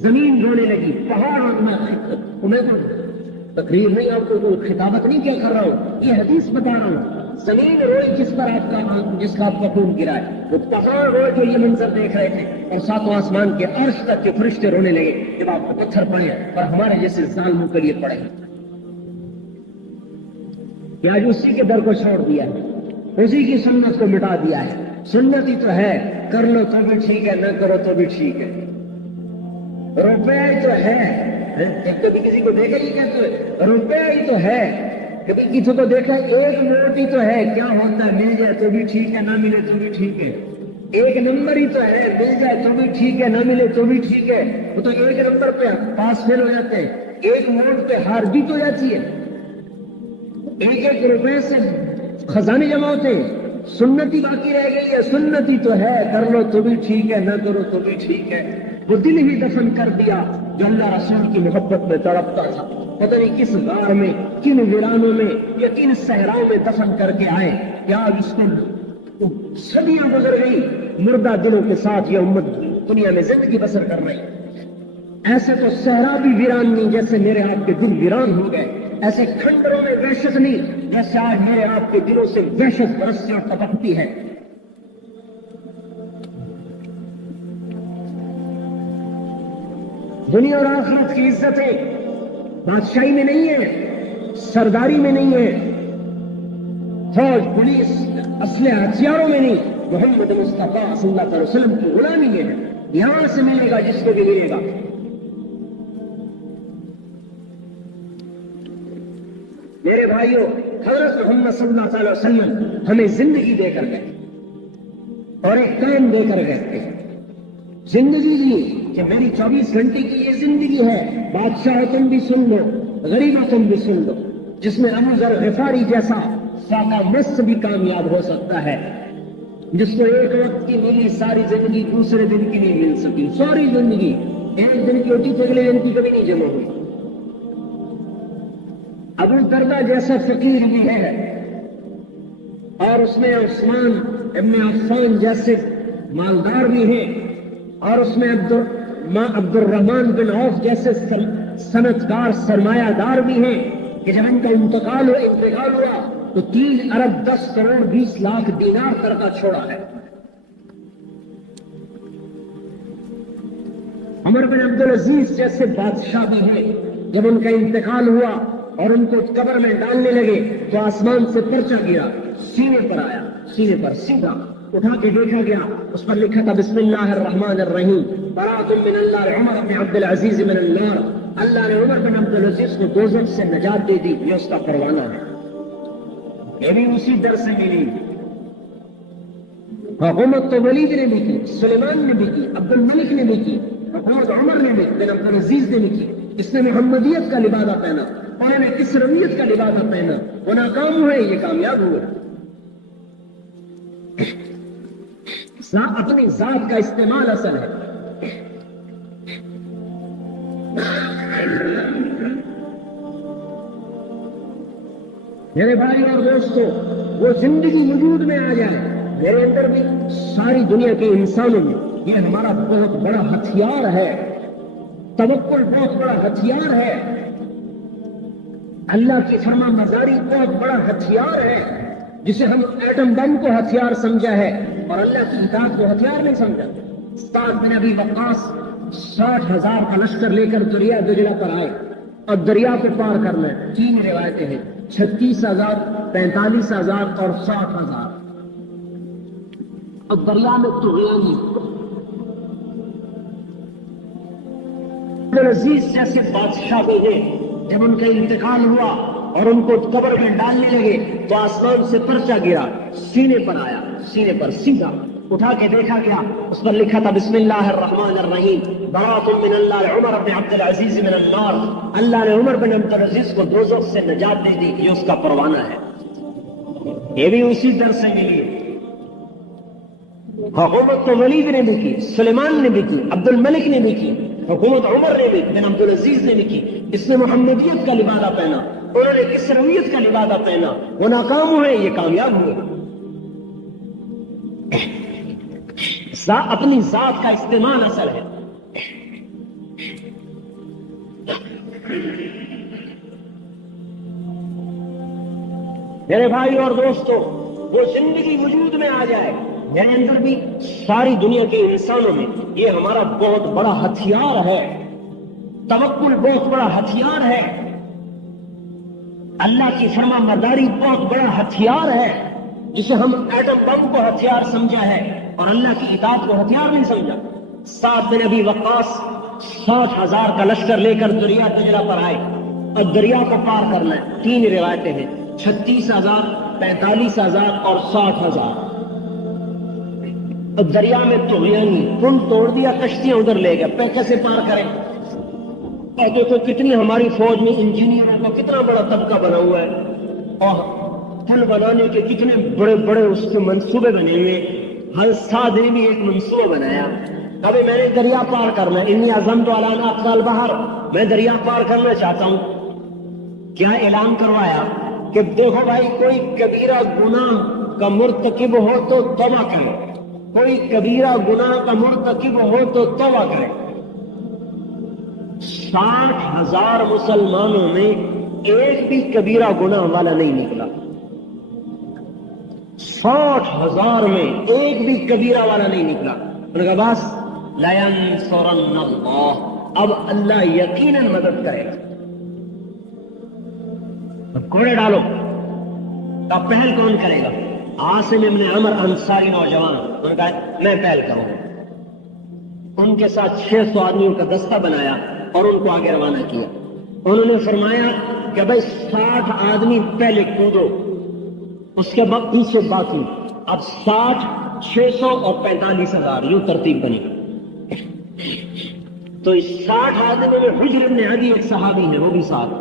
زمین رونے لگی، پہاڑ میں تقریر نہیں، آپ کو کوئی خطابت نہیں کیا کر رہا ہوں، یہ حدیث بتا رہا ہوں. زمین روئی جس پر جس کا آپ کا خون گرا ہے، وہ پہاڑ روئے جو یہ منظر دیکھ رہے تھے، اور ساتوں آسمان کے عرش تک کے فرشتے رونے لگے جب آپ کو پتھر پڑے اور ہمارے جیسے ظالموں کے لیے پڑے کہ آج اسی کے در کو چھوڑ دیا ہے، اسی کی سنت کو مٹا دیا ہے. سنت ہی تو ہے، کر لو تو بھی ٹھیک ہے، نہ کرو تو بھی ٹھیک ہے. روپے تو ہے، کبھی کسی کو دیکھا ہی کہتے روپے ہی تو ہے، کبھی کسی کو دیکھا ایک نوٹ ہی تو ہے، کیا ہوتا ہے مل جائے تو بھی ٹھیک ہے نہ ملے تو بھی ٹھیک ہے. ایک نمبر ہی تو ہے، مل جائے تو بھی ٹھیک ہے نہ ملے تو بھی ٹھیک ہے. وہ تو ایک نمبر پہ پاس فیل ہو جاتے ہیں، ایک نوٹ پہ ہار جیت ہو جاتی ہے. ایک روپے سے خزانے جمع ہوتے ہیں، سنتی باقی رہ گئی ہے، سنتی تو ہے، کر لو تو بھی ٹھیک ہے، نہ کرو تو بھی ٹھیک ہے۔ وہ دل ہی دفن کر دیا جو اللہ رسول کی محبت میں تڑپتا تھا، پتہ نہیں کس غار میں، کن ویرانوں میں یا کن صحراؤں میں دفن کر کے آئے کہ آج اس کو صدیاں گزر گئی، مردہ دلوں کے ساتھ یہ امت دنیا میں زندگی بسر کر رہی۔ ایسے تو صحرا بھی ویران نہیں جیسے میرے آپ کے دل ویران ہو گئے، ایسے کھنڈروں میں وحشت نہیں جیسے آج میرے آپ کے دلوں سے وحشت برستی اور ٹپکتی ہے۔ دنیا اور آخرت کی عزتیں بادشاہی میں نہیں ہے، سرداری میں نہیں ہے، فوج پولیس اسلحہ ہتھیاروں میں نہیں، محمد مصطفیٰ صلی اللہ علیہ وسلم کی غلامی میں ہے۔ یہاں سے ملے گا جس کو بھی ملے گا۔ میرے بھائیوں، حضرت محمد صلی اللہ علیہ وسلم ہمیں زندگی دے کر گئے اور ایک کام دے کر گئے، زندگی دی کہ میری 24 گھنٹے کی یہ زندگی ہے، بادشاہ تم بھی سن لو، غریب تم بھی سن لو، جس میں ابو ذر غفاری جیسا فاقہ مست بھی کامیاب ہو سکتا ہے، جس کو ایک وقت کی ملی ساری زندگی دوسرے دن کی نہیں مل سکی، ساری زندگی ایک دن کی ہوتی تھی اگلے دن کی کبھی نہیں جمع ہوئی۔ ابو دردہ جیسا فقیر بھی ہے اور اس میں عثمان ابن عفان جیسے مالدار بھی ہیں اور اس میں عبد الرحمن بن عوف جیسے صنعتکار سرمایہ دار بھی ہیں کہ جب ان کا انتقال ہوا تو 3 ارب 10 کروڑ 20 لاکھ دینار ترکہ چھوڑا ہے۔ عمر بن عبدالعزیز جیسے بادشاہ بھی ہیں، جب ان کا انتقال ہوا اور ان کو قبر میں ڈالنے لگے تو آسمان سے پرچہ گرا، سینے پر آیا، سینے پر سیدھا اٹھا کے دیکھا گیا، اس پر لکھا تھا بسم اللہ الرحمن الرحیم، براۃ من اللہ عمر بن عبدالعزیز من النار۔ اللہ نے عمر بن عبدالعزیز کو دوزخ سے نجات دے دی، یہ اس کا پروانہ ہے۔ یہ بھی اسی در سے ملی۔ حکومت تو ولید نے بھی کی، سلیمان نے بھی کی، عبد الملک نے بھی کی، حکومت عمر نے بھی بن عبدالعزیز نے بھی کی۔ اس نے محمدیت کا لبادہ پہنا، انہوں نے کسرویت کا لبادہ پہنا، وہ ناکام ہوئے، یہ کامیاب ہوئے۔ اپنی ذات کا استعمال اصل ہے۔ میرے بھائی اور دوستو، وہ زندگی وجود میں آ جائے میرے اندر بھی، ساری دنیا کے انسانوں میں، یہ ہمارا بہت بڑا ہتھیار ہے، توکل بہت بڑا ہتھیار ہے، اللہ کی فرما مزاری بہت بڑا ہتھیار ہے، جسے ہم ایٹم بم کو ہتھیار سمجھا ہے اور اللہ کی اطاعت کو ہتھیار نہیں سمجھا۔ سعد بن ابی وقاص 60,000 کا لشکر لے کر دریا دجلہ پر آئے اور دریا کو پار کرنا ہے۔ 3 روایتیں ہیں، 36,000 45,000 اور 60,000۔ اور دریا میں طغیانی عزیز جیسے بادشاہ بھی ہیں، جب ان کا انتقال ہوا اور ان کو قبر میں ڈالنے لگے تو آسمان سے پرچہ گرا، سینے پر آیا، سینے پر سیدھا اٹھا کے دیکھا گیا، اس پر لکھا تھا بسم اللہ الرحمن الرحیم، براۃ من اللہ عمر بن عبدالعزیز من النار۔ اللہ نے عمر بن عبدالعزیز کو دوزخ سے نجات دے دی، یہ اس کا پروانہ ہے۔ یہ بھی اسی در سے ملی۔ حکومت تو ولید نے بھی کی، سلیمان نے بھی کی، عبد الملک نے بھی کی، حکومت عمر نے بھی بن عبدالعزیز نے بھی کی۔ اس نے محمدیت کا لبادہ پہنا، انہوں نے کسرویت کا لبادہ پہنا، وہ ناکام ہوئے، یہ کامیاب ہوئے۔ اپنی ذات کا استعمال اصل ہے۔ میرے بھائی اور دوستو، وہ زندگی وجود میں آ جائے میرے اندر بھی، ساری دنیا کے انسانوں میں، یہ ہمارا بہت بڑا ہتھیار ہے، توکل بہت بڑا ہتھیار ہے، اللہ کی فرما برداری بہت بڑا ہتھیار ہے، جسے ہم ایٹم بم کو ہتھیار سمجھا ہے اور اللہ کی اطاعت کو ہتھیار نہیں سمجھا۔ سعد بن ابی وقاص 60,000 کا لشکر لے کر دریا دجلہ پر آئے اور دریا کو پار کرنا ہے۔ 3 روایتیں ہیں، 36,000 45,000 اور 60,000۔ اور دریا میں طغیانی، پل توڑ دیا، کشتیاں ادھر لے گیا، پہ کیسے پار کریں؟ اور دیکھو کتنی ہماری فوج میں انجینئروں کا کتنا بڑا طبقہ بنا ہوا ہے، اور پل بنانے کے کتنے بڑے بڑے اس کے منصوبے بنے ہوئے. ہر سعد نے بھی ایک منصوبہ بنایا. ابھی میں نے دریا پار کرنا ہے. انی عزمت علی ان اقصى البحر، میں دریا پار کرنا چاہتا ہوں. کیا اعلان کروایا کہ دیکھو بھائی، کوئی کبیرہ گناہ کا مرتکب ہو تو توبہ کرے، کوئی کبیرہ گناہ کا مرتکب ہو تو توبہ کرے. 60,000 مسلمانوں میں ایک بھی کبیرہ گناہ والا نہیں نکلا. 60,000 میں ایک بھی کبیرہ والا نہیں نکلا. انہوں نے کہا بس لَيَنْصُرَنَّ اللَّهُ، اب اللہ یقیناً مدد کرے گا. گھوڑے ڈالو. اب پہل کون کرے گا؟ عاصم ابن عمر انصاری نوجوان. انہوں نے کہا میں پہل کروں. ان کے ساتھ 600 آدمیوں کا دستہ بنایا اور ان کو آگے روانہ کیا. انہوں نے فرمایا کہ بھائی 60 آدمی پہلے کودو، اس کے بعد پیچھے باقی. اب 60، 600 اور 45,000 یوں ترتیب بنی. تو اس 60 آدمیوں میں حجر بن عدی ایک صحابی ہے، وہ بھی ساتھ.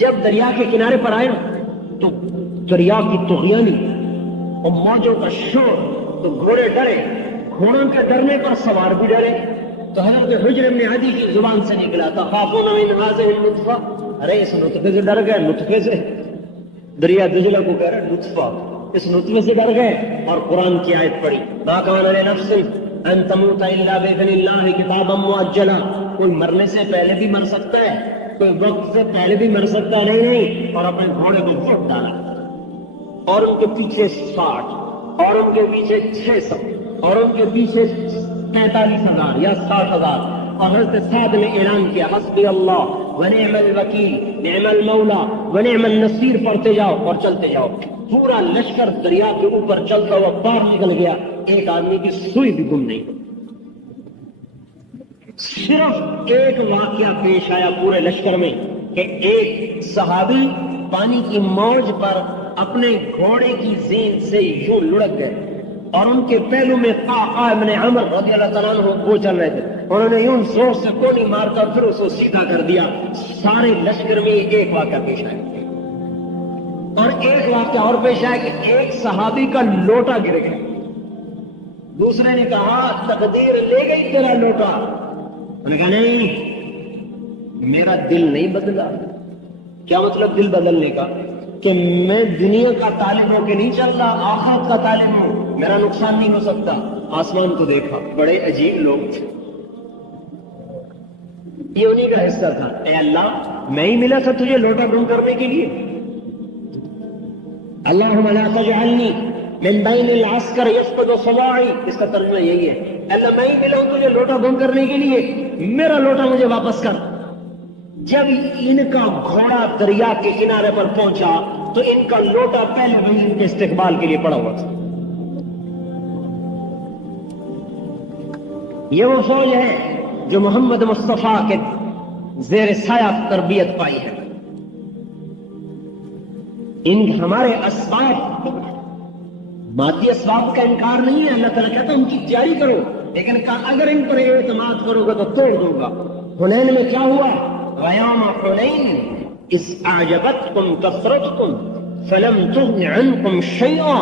جب دریا کے کنارے پر آئے تو دریا کی طغیانی اور موجوں کا شور، تو گھوڑے ڈرے. گھوڑوں کے ڈرنے پر سوار بھی ڈرے. تو حضرت حجر بن عدی کی زبان سے نکلا تھا خافون من هذه النطفہ، ارے اس نطفے سے ڈر گئے. نطفے سے دریا دجلہ کو کہہ رہے نطفہ، اس نطفے سے ڈر گئے. اور قرآن کی آیت پڑھی ما کان لنفس ان تموت الا باذن اللہ کتابا مؤجلا. کوئی مرنے سے پہلے بھی مر سکتا ہے، کوئی وقت سے پہلے بھی مر سکتا ہے. نہیں. اور اپنے گھوڑے کو ووٹ ڈالا اور ان کے پیچھے 60 اور ان کے پیچھے 600 اور ان کے پیچھے 45,000 یا 60,000. اور حضرت سعد نے اعلان کیا حسبی اللہ ونعم الوکیل نعم المولا ونعم النصیر، پڑھتے جاؤ اور چلتے جاؤ. پورا لشکر دریا کے اوپر چلتا ہوا پار نکل گیا. ایک آدمی کی سوئی بھی گم نہیں. صرف ایک واقعہ پیش آیا پورے لشکر میں کہ ایک صحابی پانی کی موج پر اپنے گھوڑے کی زین سے یوں لڑک گئے اور ان کے پہلو میں قعقاع ابن عمر رضی اللہ تعالیٰ عنہ وہ چل رہے تھے. انہوں نے یوں زور سے کوڑی مار کر پھر اس کو سیدھا کر دیا. سارے لشکر میں ایک واقعہ پیش آیا. اور ایک واقعہ اور پیش آیا کہ ایک صحابی کا لوٹا گر گیا. دوسرے نے کہا تقدیر لے گئی تیرا لوٹا. انہوں نے کہا نہیں، میرا دل نہیں بدلا. کیا مطلب دل بدلنے کا؟ کہ میں دنیا کا طالب ہو کے نہیں چل رہا، آخرت کا طالب ہوں، میرا نقصان نہیں ہو سکتا. آسمان کو دیکھا، بڑے عجیب لوگ تھے. یہ انہی کا حصہ تھا. اے اللہ، میں ہی ملا تھا تجھے لوٹا گم کرنے کے لیے. اللہم لا تجعلنی من بین العسکر یفقد صباعی، اس کا ترجمہ یہی ہے. اللہ میں ہی ملا ہوں تجھے لوٹا گم کرنے کے لیے، میرا لوٹا مجھے واپس کر. جب ان کا گھوڑا دریا کے کنارے پر پہنچا تو ان کا لوٹا پہلے بھی ان کے استقبال کے لیے پڑا ہوا تھا. یہ وہ فوج ہے جو محمد مصطفیٰ کے زیر سایہ تربیت پائی ہے. ان ہمارے اسباب، مادی اسباب کا انکار نہیں ہے. اللہ تعالیٰ کہتا ہے ان کی تیاری کرو، لیکن اگر ان پر اعتماد کرو گے تو توڑ دوں گا. حنین میں کیا ہوا؟ وَيَوْمَ حُنَيْنٍ إِذْ أَعْجَبَتْكُمْ كَثْرَتُكُمْ فَلَمْ تُغْنِ عَنْكُمْ شَيْئًا.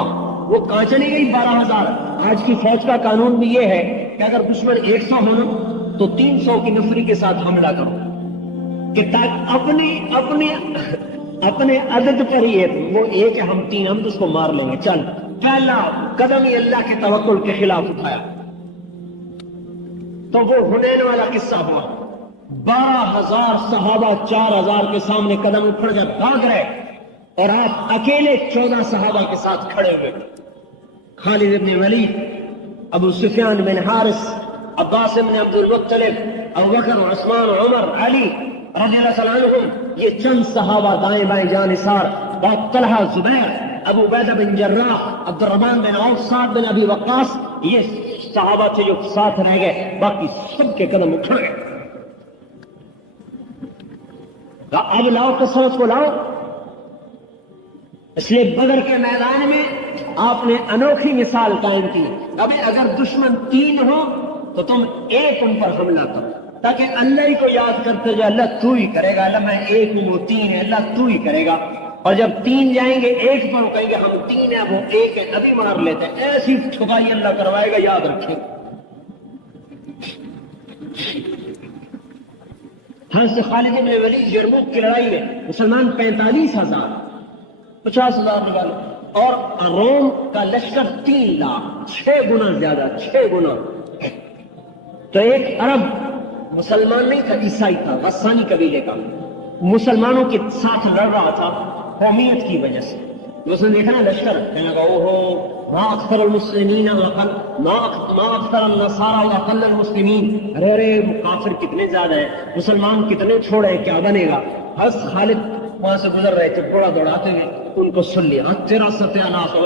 وہ کہاں چلی گئی 12,000. آج کی فوج کا قانون بھی یہ ہے کہ اگر دشمن 100 ہونا تو 300 کی نفری کے ساتھ حملہ کرو، کہ اپنے عدد پر ہی ہے. وہ ایک ہے، ہم 3، ہم تو اس کو مار لیں گے. چل، پہلا قدم ہی اللہ کے توکل کے خلاف اٹھایا. تو وہ حنین والا قصہ ہوا. 12,000 صحابہ 4,000 کے سامنے قدم اٹھ کر بھاگ رہے اور آپ اکیلے 14 صحابہ کے ساتھ کھڑے ہوئے. خالد بن ولید، ابو سفیان بن حارث، عباس بن عبد المطلب، ابو بکر، عثمان، عمر، علی رضی اللہ تعالیٰ عنہم. یہ چند صحابہ دائیں بائیں جانثار. بعد طلحہ، زبیر، ابو عبیدہ بن جراح، عبد الرحمن بن عوف، سعد بن ابی وقاص، یہ صحابہ تھے جو ساتھ رہ گئے. باقی سب کے قدم اٹھ گئے. اب لاؤ کثرت کو لاؤ. اس لیے بدر کے میدان میں آپ نے انوکھی مثال قائم کی. ابھی اگر دشمن 3 ہو تو تم ایک ان پر حملہ کرو، تاکہ اللہ ہی کو یاد کرتے جائے. اللہ تو ہی کرے گا، اللہ میں ایک ہوں، وہ 3 ہے، اللہ تو ہی کرے گا. اور جب 3 جائیں گے ایک پر کہیں گے ہم 3 ہیں وہ 1 ہے ابھی مار لیتے ہیں. ایسی ٹھکائی اللہ کروائے گا, یاد رکھیں. حضرت خالد بن ولید یرموک کی لڑائی میں مسلمان 45,000 50,000 نکالے, اور روم کا لشکر 3 لاکھ, 6 گنا زیادہ, 6 گنا. تو ایک عرب مسلمان نہیں تھا, عیسائی تھا, غسانی قبیلے کا, مسلمانوں کے ساتھ لڑ رہا تھا قومیت کی وجہ سے. اس نے دیکھا نا لشکر, کہنے لگا اوہو ما اکثر المسلمین ما اکثر النصارى واقل المسلمین, ارے کافر کتنے زیادہ ہیں, مسلمان کتنے چھوڑے, کیا بنے گا. حضرت خالد وہاں سے گزر رہے تھے بڑا دوڑاتے ہوئے, ان کو سن لیا, تیرا ستیاناس ہو,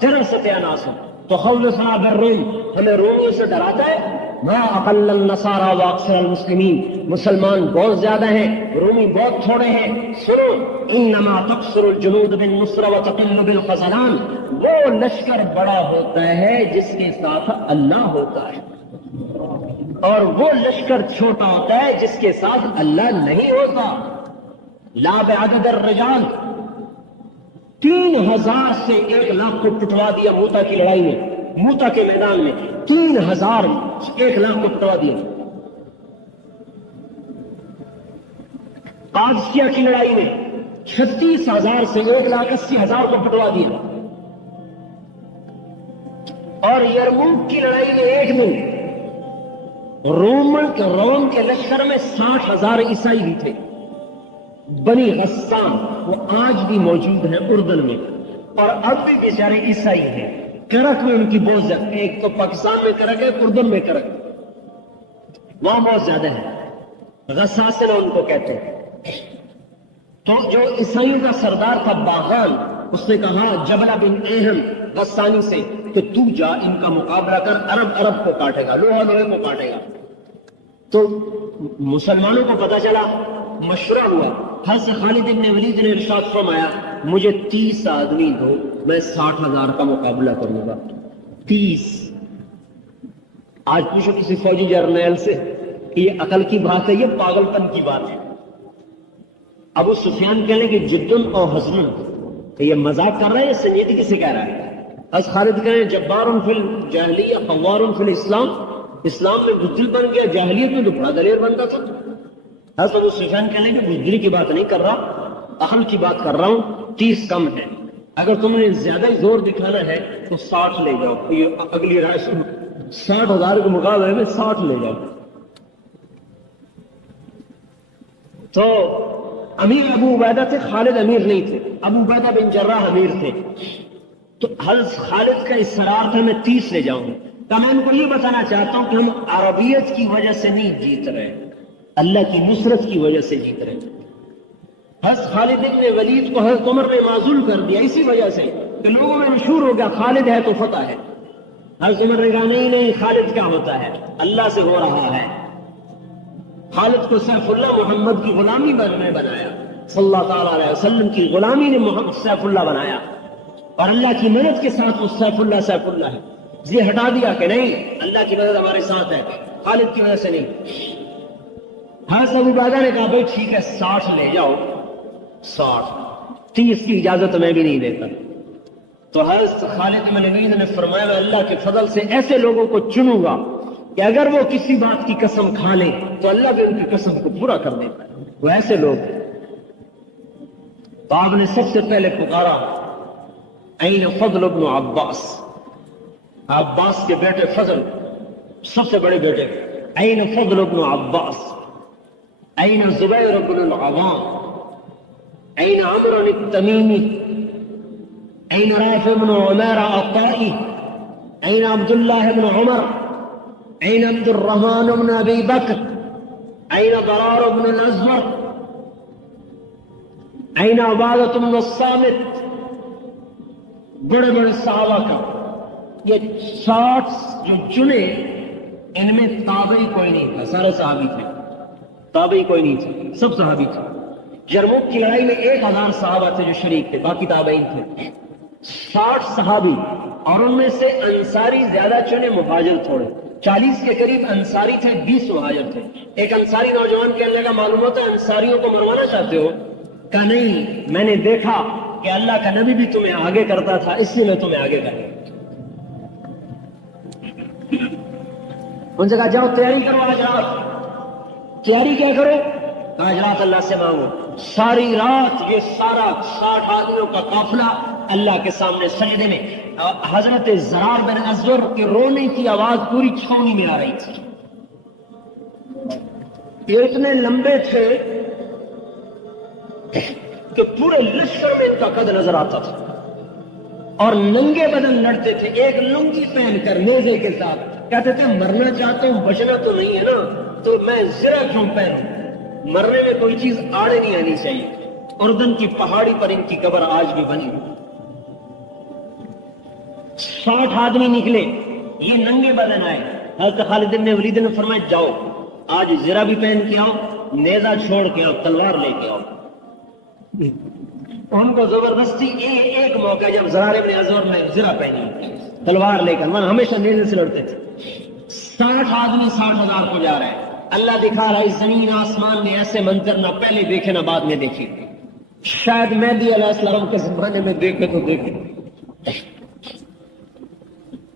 تیرا ستیاناس ہو. تو خوفنا بالروم, ہمیں رومیوں سے ڈراتا ہے. ما اقل النصارى واکثر المسلمین, مسلمان بہت زیادہ ہیں, رومی بہت تھوڑے ہیں. سنو, انما تقصر الجنود بالنصر وتقل بالخذلان, وہ لشکر بڑا ہوتا ہے جس کے ساتھ اللہ ہوتا ہے, اور وہ لشکر چھوٹا ہوتا ہے جس کے ساتھ اللہ نہیں ہوتا. لا بعدد الرجال, 3,000 سے 1,00,000 کو پٹوا دیا موتا کی لڑائی میں, موتا کے میدان میں 3,000 1,00,000 کو پٹوا دیا. قادسیہ کی لڑائی میں 36,000 سے 1,80,000 کو پٹوا دیا. اور یرموک کی لڑائی میں ایک دن روم کے لشکر میں 60,000 عیسائی بھی تھے. بنی غسان وہ آج بھی موجود ہیں اردن میں, اور اب بھی بیچارے عیسائی ہیں. کرک میں ان کی بہت زیادہ, ایک تو پاکستان میں کرک ہے, اردن میں کرک, وہاں بہت زیادہ ہے. غساسنہ ان کو کہتے ہیں. تو جو عیسائیوں کا سردار تھا باغان, اس نے کہا جبلہ بن اہم غسانی سے کہ تو جا ان کا مقابلہ کر, عرب کو کاٹے گا, لوہے کو کاٹے گا. تو مسلمانوں کو پتا چلا, مشورہ ہوا. حضرت خالد بن ولید نے ارشاد فرمایا مجھے 30 آدمی دو, میں 60,000 کا مقابلہ کروں گا. 30. آج پوچھو کسی فوجی جرنیل سے کہ یہ عقل کی بات ہے, یہ پاگل پن کی بات ہے. ابو سفیان کہنے کہ جدن اور حزن, کہ یہ مذاق کر رہا ہے یا سنجیدگی سے کہہ رہا ہے. حضرت خالد کہنے جبار فی الجاہلیہ خوار فی الاسلام, اسلام میں بزدل بن گیا, جاہلیت میں تو بڑا دلیر بنتا تھا. حضرت ابو سفیان کہنے کہ بزدلی کی بات نہیں کر رہا, عقل کی بات کر رہا ہوں. 30 کم ہے, اگر تم نے زیادہ زور دکھانا ہے تو 60 لے جاؤ. یہ اگلی رائے سنو, 60,000 کے مقابلے میں 60 لے جاؤ. تو امیر ابو عبیدہ تھے, خالد امیر نہیں تھے. ابو عبیدہ بن جراح امیر تھے. تو حضرت خالد کا اصرار تھا میں 30 لے جاؤں. تو میں ان کو یہ بتانا چاہتا ہوں کہ ہم عربیت کی وجہ سے نہیں جیت رہے, اللہ کی نصرت کی وجہ سے جیت رہے. حضرت خالد بن ولید کو حضرت عمر نے معزول کر دیا اسی وجہ سے کہ لوگوں میں مشہور ہو گیا خالد ہے تو فتح ہے. حضرت عمر نے کہا نہیں, خالد کیا ہوتا ہے, اللہ سے ہو رہا ہے. خالد کو سیف اللہ محمد کی غلامی میں بنایا, صلی اللہ تعالیٰ علیہ وسلم کی غلامی نے محمد سیف اللہ بنایا, اور اللہ کی مدد کے ساتھ وہ سیف اللہ ہے. یہ ہٹا دیا کہ نہیں اللہ کی مدد ہمارے ساتھ ہے, خالد کی وجہ سے نہیں. حضرت ابو عبیدہ نے کہا بھائی ٹھیک ہے 60 لے جاؤ. 60, 30 کی اجازت میں بھی نہیں دیتا. تو حضرت خالد بن ولید نے فرمایا میں اللہ کے فضل سے ایسے لوگوں کو چنوں گا کہ اگر وہ کسی بات کی قسم کھا لیں تو اللہ بھی ان کی قسم کو پورا کر دیتا ہے. وہ ایسے لوگ. تو آپ نے سب سے پہلے پکارا این فضل ابن عباس, عباس کے بیٹے فضل, سب سے بڑے بیٹے. این فضل ابن عباس, این زبیر ابن العوام, این عمرو التمیمی, این رافع بن عمیر الطائی, این عبداللہ بن عمر, این عبد الرحمن بن ابی بکر, این ضرار بن الازور, این عبادۃ بن الصامت. بڑے بڑے صحابہ کا یہ 60 جو چنے, ان میں تابعی کوئی نہیں تھا, سارے صحابی تھے. تابعی کوئی نہیں تھے, سب صحابی تھے. یرموک کی لڑائی میں 1,000 صحابہ تھے جو شریک تھے, باقی تابعین تھے. 60 صحابی, اور ان میں سے انصاری زیادہ چنے, مہاجر تھوڑے. 40 کے قریب انصاری تھے, 20 مہاجر تھے. ایک انصاری نوجوان کہنے لگا معلوم ہوتا ہے انصاریوں کو مروانا چاہتے ہو, کہا نہیں، میں نے دیکھا کہ اللہ کا نبی بھی تمہیں آگے کرتا تھا، اس لیے میں تمہیں آگے کر دیا۔ ان سے کہا جاؤ تیاری کرو آج رات۔ تیاری کیا کرو؟ آج رات اللہ سے مانگو۔ ساری رات یہ سارا 60 آدمیوں کا قافلہ اللہ کے سامنے سجدے میں، حضرت زرار بن ازور کے رونے کی آواز پوری چھاؤنی میں آ رہی تھی۔ یہ اتنے لمبے تھے کہ پورے لشکر میں ان کا قد نظر آتا تھا، اور ننگے بدن لڑتے تھے، ایک لنگی پہن کر نیزے کے ساتھ۔ کہتے تھے مرنا چاہتا ہوں، بچنا تو نہیں ہے نا، تو میں زرہ کیوں پہنوں؟ مرنے میں کوئی چیز آڑے نہیں آنی چاہیے۔ اردن کی پہاڑی پر ان کی قبر آج بھی بنی ہوئی۔ 60 آدمی نکلے، یہ ننگے بدن آئے۔ حضرت خالد بن ولید نے فرمایا جاؤ آج زرہ بھی پہن کے آؤ، نیزہ چھوڑ کے آؤ، تلوار لے کے آؤ۔ ان کو زبردستی ایک موقع جب زرار ابن ازور نے زرہ پہنی، تلوار لے کر، ورنہ ہمیشہ نیزے سے لڑتے تھے۔ 60 آدمی 60,000 کو جا رہے ہیں۔ اللہ دکھا رہا ہے زمین آسمان نے ایسے منظر نہ پہلے دیکھے نہ بعد میں دیکھے، شاید مہدی علیہ السلام کے زمانے میں دیکھے تو دیکھے۔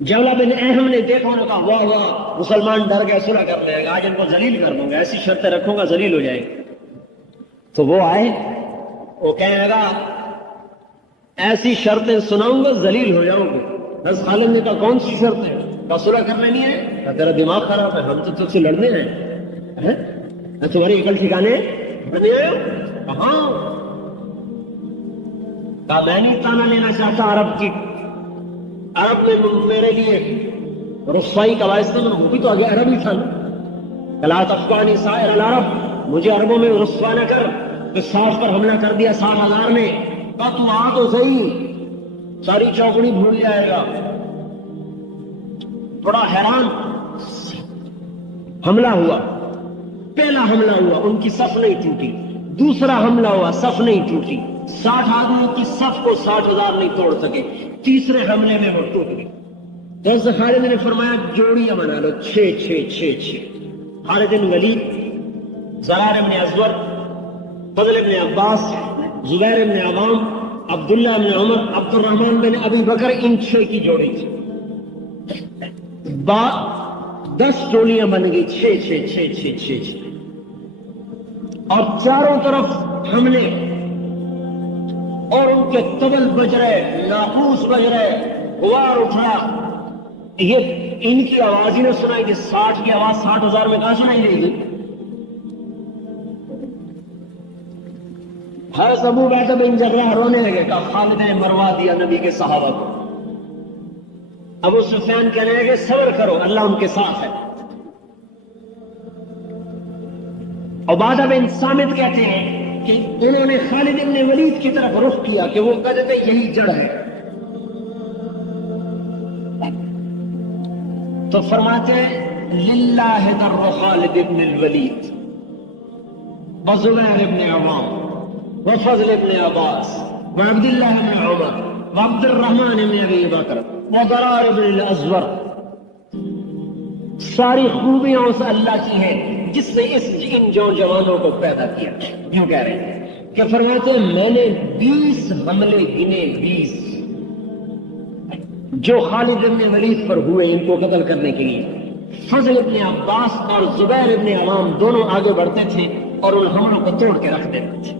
جولا بن اہم نے دیکھا، انہوں نے کہا واہ واہ، مسلمان ڈر گئے، صلح کر لے گا، آج ان کو ذلیل کر دوں گا، ایسی شرطیں رکھوں گا ذلیل ہو جائے گی۔ تو وہ آئے، وہ کہنے لگا ایسی شرطیں سناؤں گا ذلیل ہو جاؤں گے۔ حضرت خالد نے کہا کون سی شرطیں؟ کہا صلح کرنے نہیں ہے؟ کہا تیرا دماغ خراب ہے، ہم تو تجھ سے لڑنے ہیں، تمہاری عقل ٹھکانے نہیں آئے؟ کہاں؟ کہا میں نہیں تانا لینا چاہتا عرب کی، عرب میں میرے لیے رسوائی کا باعث تھا، وہ بھی تو آگے عرب ہی تھا نا۔ لا تفقانی سائر العرب، مجھے عربوں میں رسوا نہ کر۔ تو 60 پر حملہ کر دیا 60,000 نے۔ کہا تو آ تو صحیح، ساری چوکڑی بھول جائے گا۔ بڑا حیران، حملہ ہوا، پہلا حملہ ہوا، ان کی صف نہیں ٹوٹی۔ دوسرا حملہ ہوا، صف نہیں ٹوٹی۔ 60 آدمیوں کی صف کو 60,000 نہیں توڑ سکے۔ تیسرے حملے میں وہ ٹوٹ گئی۔ حضرت خالد نے فرمایا جوڑیاں بنا لو، 6 خالد بن ولید، زرار بن ازور، فضل بن عباس، زبیر بن عوام، عبداللہ بن عمر، عبد الرحمن بن ابی بکر، ان 6 کی جوڑی تھی۔ 10 ٹولیاں بن گئی، 6 اور چاروں طرف حملے، اور ان کے طبل بج رہے، ناقوس بج رہے، غبار اٹھ رہا۔ یہ ان کی آواز ہی نہ سنائی کہ 60 کی آواز 60,000 میں کہاں سنائی دے گی؟ حضرت ابو عبیدہ بن جراح رونے لگے، کہا خالد نے مروا دیا نبی کے صحابہ کو۔ ابو سفیان کہنے لگے صبر کرو، اللہ ان کے ساتھ ہے۔ عبادہ بن صامت کہتے ہیں کہ انہوں نے خالد بن ولید کی طرف رخ کیا کہ وہ کہتے تھے یہی جڑ ہے، تو فرماتے للہ در خالد بن الولید وزبیر بن عوام وفضل بن عباس وعبداللہ بن عمر وعبد الرحمن بن ابی بکر وضرار بن الازور، ساری خوبیاں اس اللہ کی ہیں جس نے ان جوانوں کو پیدا کیا۔ یوں کہہ رہے ہیں کہ فرماتے ہیں میں نے 20 حملے گنے، 20 جو خالد بن ولید پر ہوئے ان کو قتل کرنے کے لیے۔ فضل ابن عباس اور زبیر ابن عوام دونوں آگے بڑھتے تھے اور ان حملوں کو توڑ کے رکھ دیتے تھے۔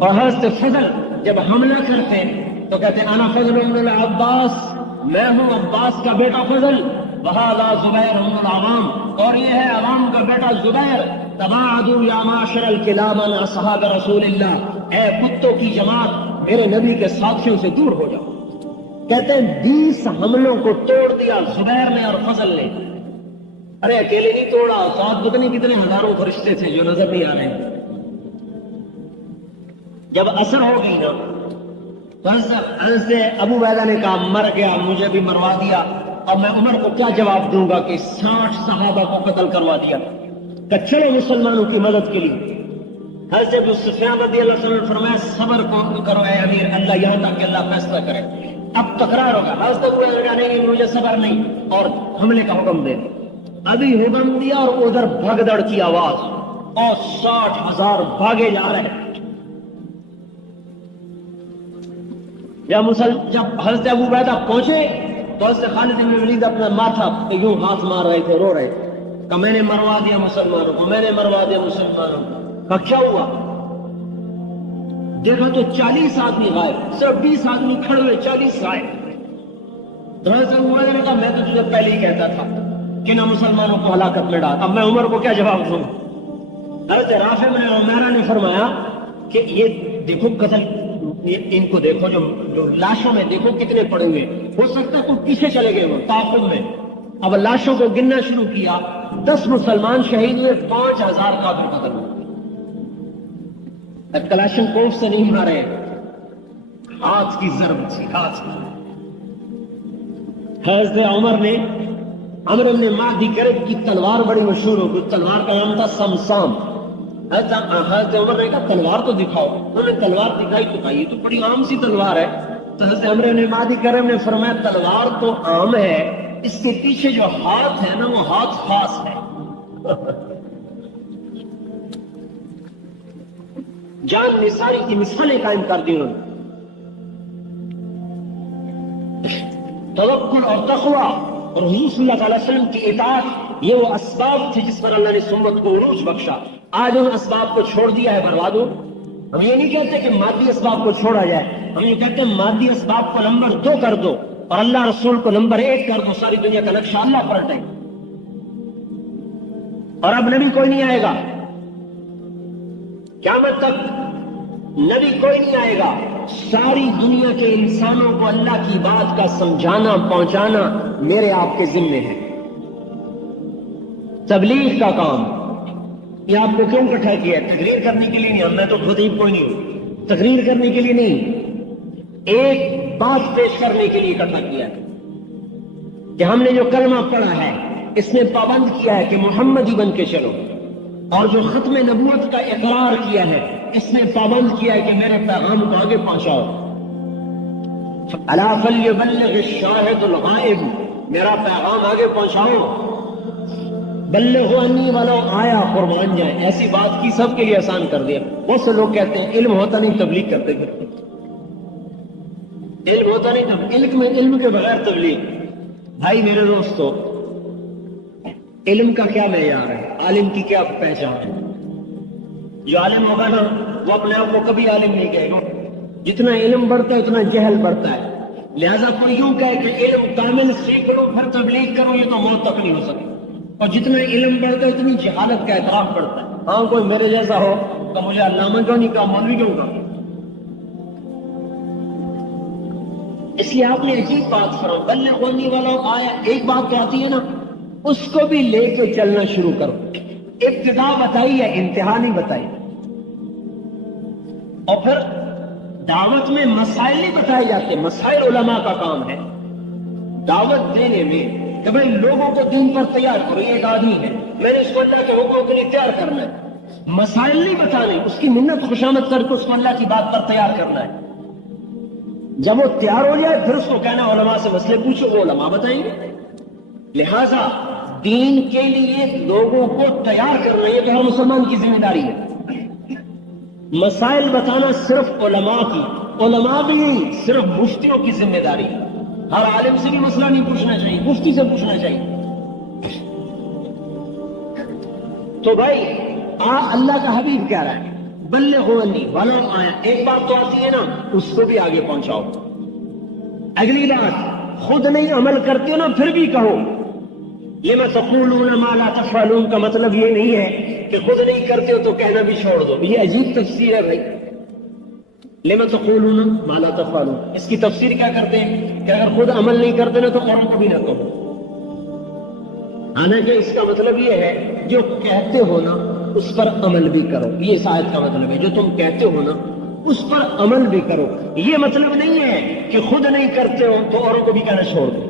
اور حضرت فضل جب حملہ کرتے تو کہتے انا فضل ابن العباس، میں ہوں عباس کا بیٹا فضل، وہذا زبیر ابن العوام، اور یہ ہے عوام کا بیٹا زبیر۔ تباعدوا یا معاشر الکلاب عن اصحاب رسول اللہ، اے کتوں کی جماعت میرے نبی کے ساتھیوں سے دور ہو جاؤ۔ کہتے ہیں 20 حملوں کو توڑ دیا زبیر نے اور فضل نے۔ ارے اکیلے نہیں توڑا، ساتھ پتہ نہیں کتنے ہزاروں فرشتے تھے جو نظر نہیں آ رہے ہیں۔ جب اثر ہو گئی نا تو حضرت ابو عبیدہ نے کہا مر گیا، مجھے بھی مروا دیا، اب میں عمر کو کیا جواب دوں گا کہ 60 صحابہ کو قتل کروا دیا۔ کہ چلو مسلمانوں کی مدد کے لیے۔ حضرت ابو سفیان رضی اللہ عنہ نے فرمایا صبر کرو اے امیر، اللہ یہاں تک کہ اللہ فیصلہ کرے، اب تکرار ہوگا۔ حضرت ابو عبیدہ نے نہیں مجھے صبر نہیں، اور حملے کا حکم دے۔ ابھی حکم دیا اور ادھر بھگدڑ کی آواز، اور 60,000 بھاگے جا رہے ہیں۔ جب حضرت ابو عبیدہ پہنچے تو حضرت خالد بن ولید اپنا ماتھا یوں ہاتھ مار رہے تھے، رو رہے تھے کہ میں نے مروا دیا مسلمانوں کو، میں نے مروا دیا مسلمانوں کو۔ کہ کیا ہوا؟ دیکھا تو 40 آدمی غائب، صرف 20 آدمی کھڑے ہوئے، 40 غائب۔ تو حضرت ابو عبیدہ نے کہا میں تو تجھے پہلے ہی کہتا تھا کہ نہ مسلمانوں کو ہلاکت میں ڈال، اب میں عمر کو کیا جواب دوں؟ حضرت رافع بن عمیرہ نے فرمایا کہ یہ دیکھو قتل، ان کو دیکھو جو لاشوں میں دیکھو کتنے پڑے ہوئے، ہو سکتا ہے کوئی پیچھے چلے گئے وہ تعاقب میں۔ اب لاشوں کو گننا شروع کیا، 10 مسلمان شہید ہوئے، 5000 کافر قتل ہوئے۔ کلاشن کوف سے نہیں مارے، ہاتھ کی ضرب تھی، ہاتھ کی۔ حضرت عمر بن معدی کرب کی تلوار بڑی مشہور ہو گئی، تلوار کا نام تھا سمسام۔ حضرت عمر نے کہا تلوار تو دکھاؤ، انہوں نے تلوار دکھائی تو کہا یہ تو بڑی عام سی تلوار ہے۔ تو حضرت عمر بن معدی کرب نے فرمایا تلوار تو عام ہے، اس کے پیچھے جو ہاتھ ہے نا وہ ہاتھ خاص ہے۔ جان نثاری کی مثالیں قائم کر دی انہوں نے۔ توکل اور تقوی اور حضور صلی اللہ علیہ وسلم کی اطاعت، یہ وہ اسباب تھے جس پر اللہ نے سمت کو عروج بخشا۔ آج ان اسباب کو چھوڑ دیا ہے، برباد ہو۔ ہم یہ نہیں کہتے کہ مادی اسباب کو چھوڑا جائے، ہم یہ کہتے ہیں مادی اسباب کو نمبر 2 کر دو اور اللہ رسول کو نمبر 1 کر دو، ساری دنیا کا نقشہ اللہ پلٹے۔ اور اب نبی کوئی نہیں آئے گا، قیامت تک نبی کوئی نہیں آئے گا، ساری دنیا کے انسانوں کو اللہ کی بات کا سمجھانا پہنچانا میرے آپ کے ذمے ہے۔ تبلیغ کا کام یہ آپ کو کیوں اکٹھا کیا ہے؟ تقریر کرنے کے لیے نہیں، میں تو خطیب کوئی نہیں ہوں، تقریر کرنے کے لیے نہیں، ایک بات پیش کرنے کے لیے اکٹھا کیا ہے کہ ہم نے جو کلمہ پڑھا ہے اس نے پابند کیا ہے کہ محمدی بن کے چلو، اور جو ختم نبوت کا اقرار کیا ہے اس نے پابند کیا ہے کہ میرے پیغام کو آگے پہنچاؤ۔ الا فلیبلغ الشاہد الغائب، میرا پیغام آگے پہنچاؤ۔ بلغوا انی ولو آیا، قربان جائیں۔ ایسی بات کی سب کے لیے آسان کر دیا۔ بہت سے لوگ کہتے ہیں علم ہوتا نہیں تبلیغ کرتے پھرتے، علم ہوتا نہیں تب علم کے بغیر تبلیغ۔ بھائی میرے دوستو، علم کا کیا معیار ہے؟ عالم کی کیا پہچان ہے؟ جو عالم ہوگا نا وہ اپنے آپ کو کبھی عالم نہیں کہے گا۔ جتنا علم بڑھتا ہے اتنا جہل بڑھتا ہے، لہذا کوئی یوں کہے کہ علم کامل سیکھ لو پھر تبلیغ کرو، یہ تو موت تک نہیں ہو سکتی۔ اور جتنا علم بڑھتا ہے اتنی جہالت کا اعتراف بڑھتا ہے۔ ہاں کوئی میرے جیسا ہو تو مجھے علامہ کیوں نہیں کہا، مولوی کیوں کہا؟ اس لیے آپ نے عجیب بات کرو، بلغنی ولو آیا، ایک بات کہتی ہے نا اس کو بھی لے کے چلنا شروع کرو۔ ابتدا بتائی ہے، انتہا نہیں بتائی۔ اور پھر دعوت میں مسائل نہیں بتائے جاتے، مسائل علماء کا کام ہے۔ دعوت دینے میں کہ بھائی لوگوں کو دین پر تیار کرو، یہ ایک آدمی ہے، میں نے اس کو اللہ کے حکموں کے لیے تیار کرنا ہے، مسائل نہیں بتانے، اس کی منت خوشامد کر کے اس کو اللہ کی بات پر تیار کرنا ہے۔ جب وہ تیار ہو جائے پھر اس کو کہنا علماء سے مسئلے پوچھو، وہ علماء بتائیں گے۔ لہذا دین کے لیے لوگوں کو تیار کرنا یہ تو ہر مسلمان کی ذمہ داری ہے۔ مسائل بتانا صرف علماء کی، علماء بھی صرف مفتیوں کی ذمہ داری ہے۔ ہر عالم سے بھی مسئلہ نہیں پوچھنا چاہیے، مفتی سے پوچھنا چاہیے۔ تو بھائی اللہ کا حبیب کہہ رہا ہے بلغوا انی ولو آیا، ایک بات تو آتی ہے نا اس کو بھی آگے پہنچاؤ۔ اگلی بات خود نہیں عمل کرتے ہو نا پھر بھی کہو، لما تقولون ما لا تفعلون کا مطلب یہ نہیں ہے کہ خود نہیں کرتے ہو تو کہنا بھی چھوڑ دو، یہ عجیب تفسیر ہے بھائی۔ لما تقولون ما لا تفعلون، اس کی تفسیر کیا کرتے ہیں کہ اگر خود عمل نہیں کرتے نا تو اوروں کو بھی نہ کہو۔ حالانکہ اس کا مطلب یہ ہے جو کہتے ہو نا اس پر عمل بھی کرو، یہ اس آیت کا مطلب ہے، جو تم کہتے ہو نا اس پر عمل بھی کرو۔ یہ مطلب نہیں ہے کہ خود نہیں کرتے ہو تو اوروں کو بھی کہنا چھوڑ دو۔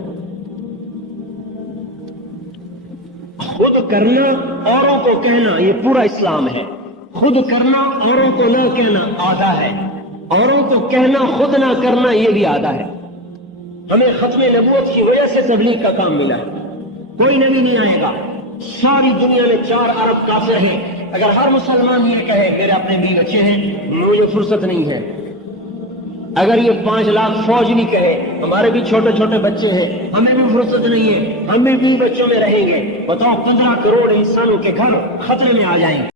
خود کرنا اوروں کو کہنا یہ پورا اسلام ہے، خود کرنا اوروں کو نہ کہنا آدھا ہے، اوروں کو کہنا خود نہ کرنا یہ بھی آدھا ہے۔ ہمیں ختم نبوت کی وجہ سے تبلیغ کا کام ملا ہے۔ کوئی نبی نہیں آئے گا، ساری دنیا میں 4 ارب کافر ہیں، اگر ہر مسلمان یہ کہے میرے اپنے بھی بچے ہیں، مجھے فرصت نہیں ہے، اگر یہ 5 لاکھ فوج نہیں کہے، ہمارے بھی چھوٹے چھوٹے بچے ہیں، ہمیں بھی فرصت نہیں ہے، ہم بھی بچوں میں رہیں گے، بتاؤ 15 کروڑ انسانوں کے گھر خطرے میں آ جائیں گے۔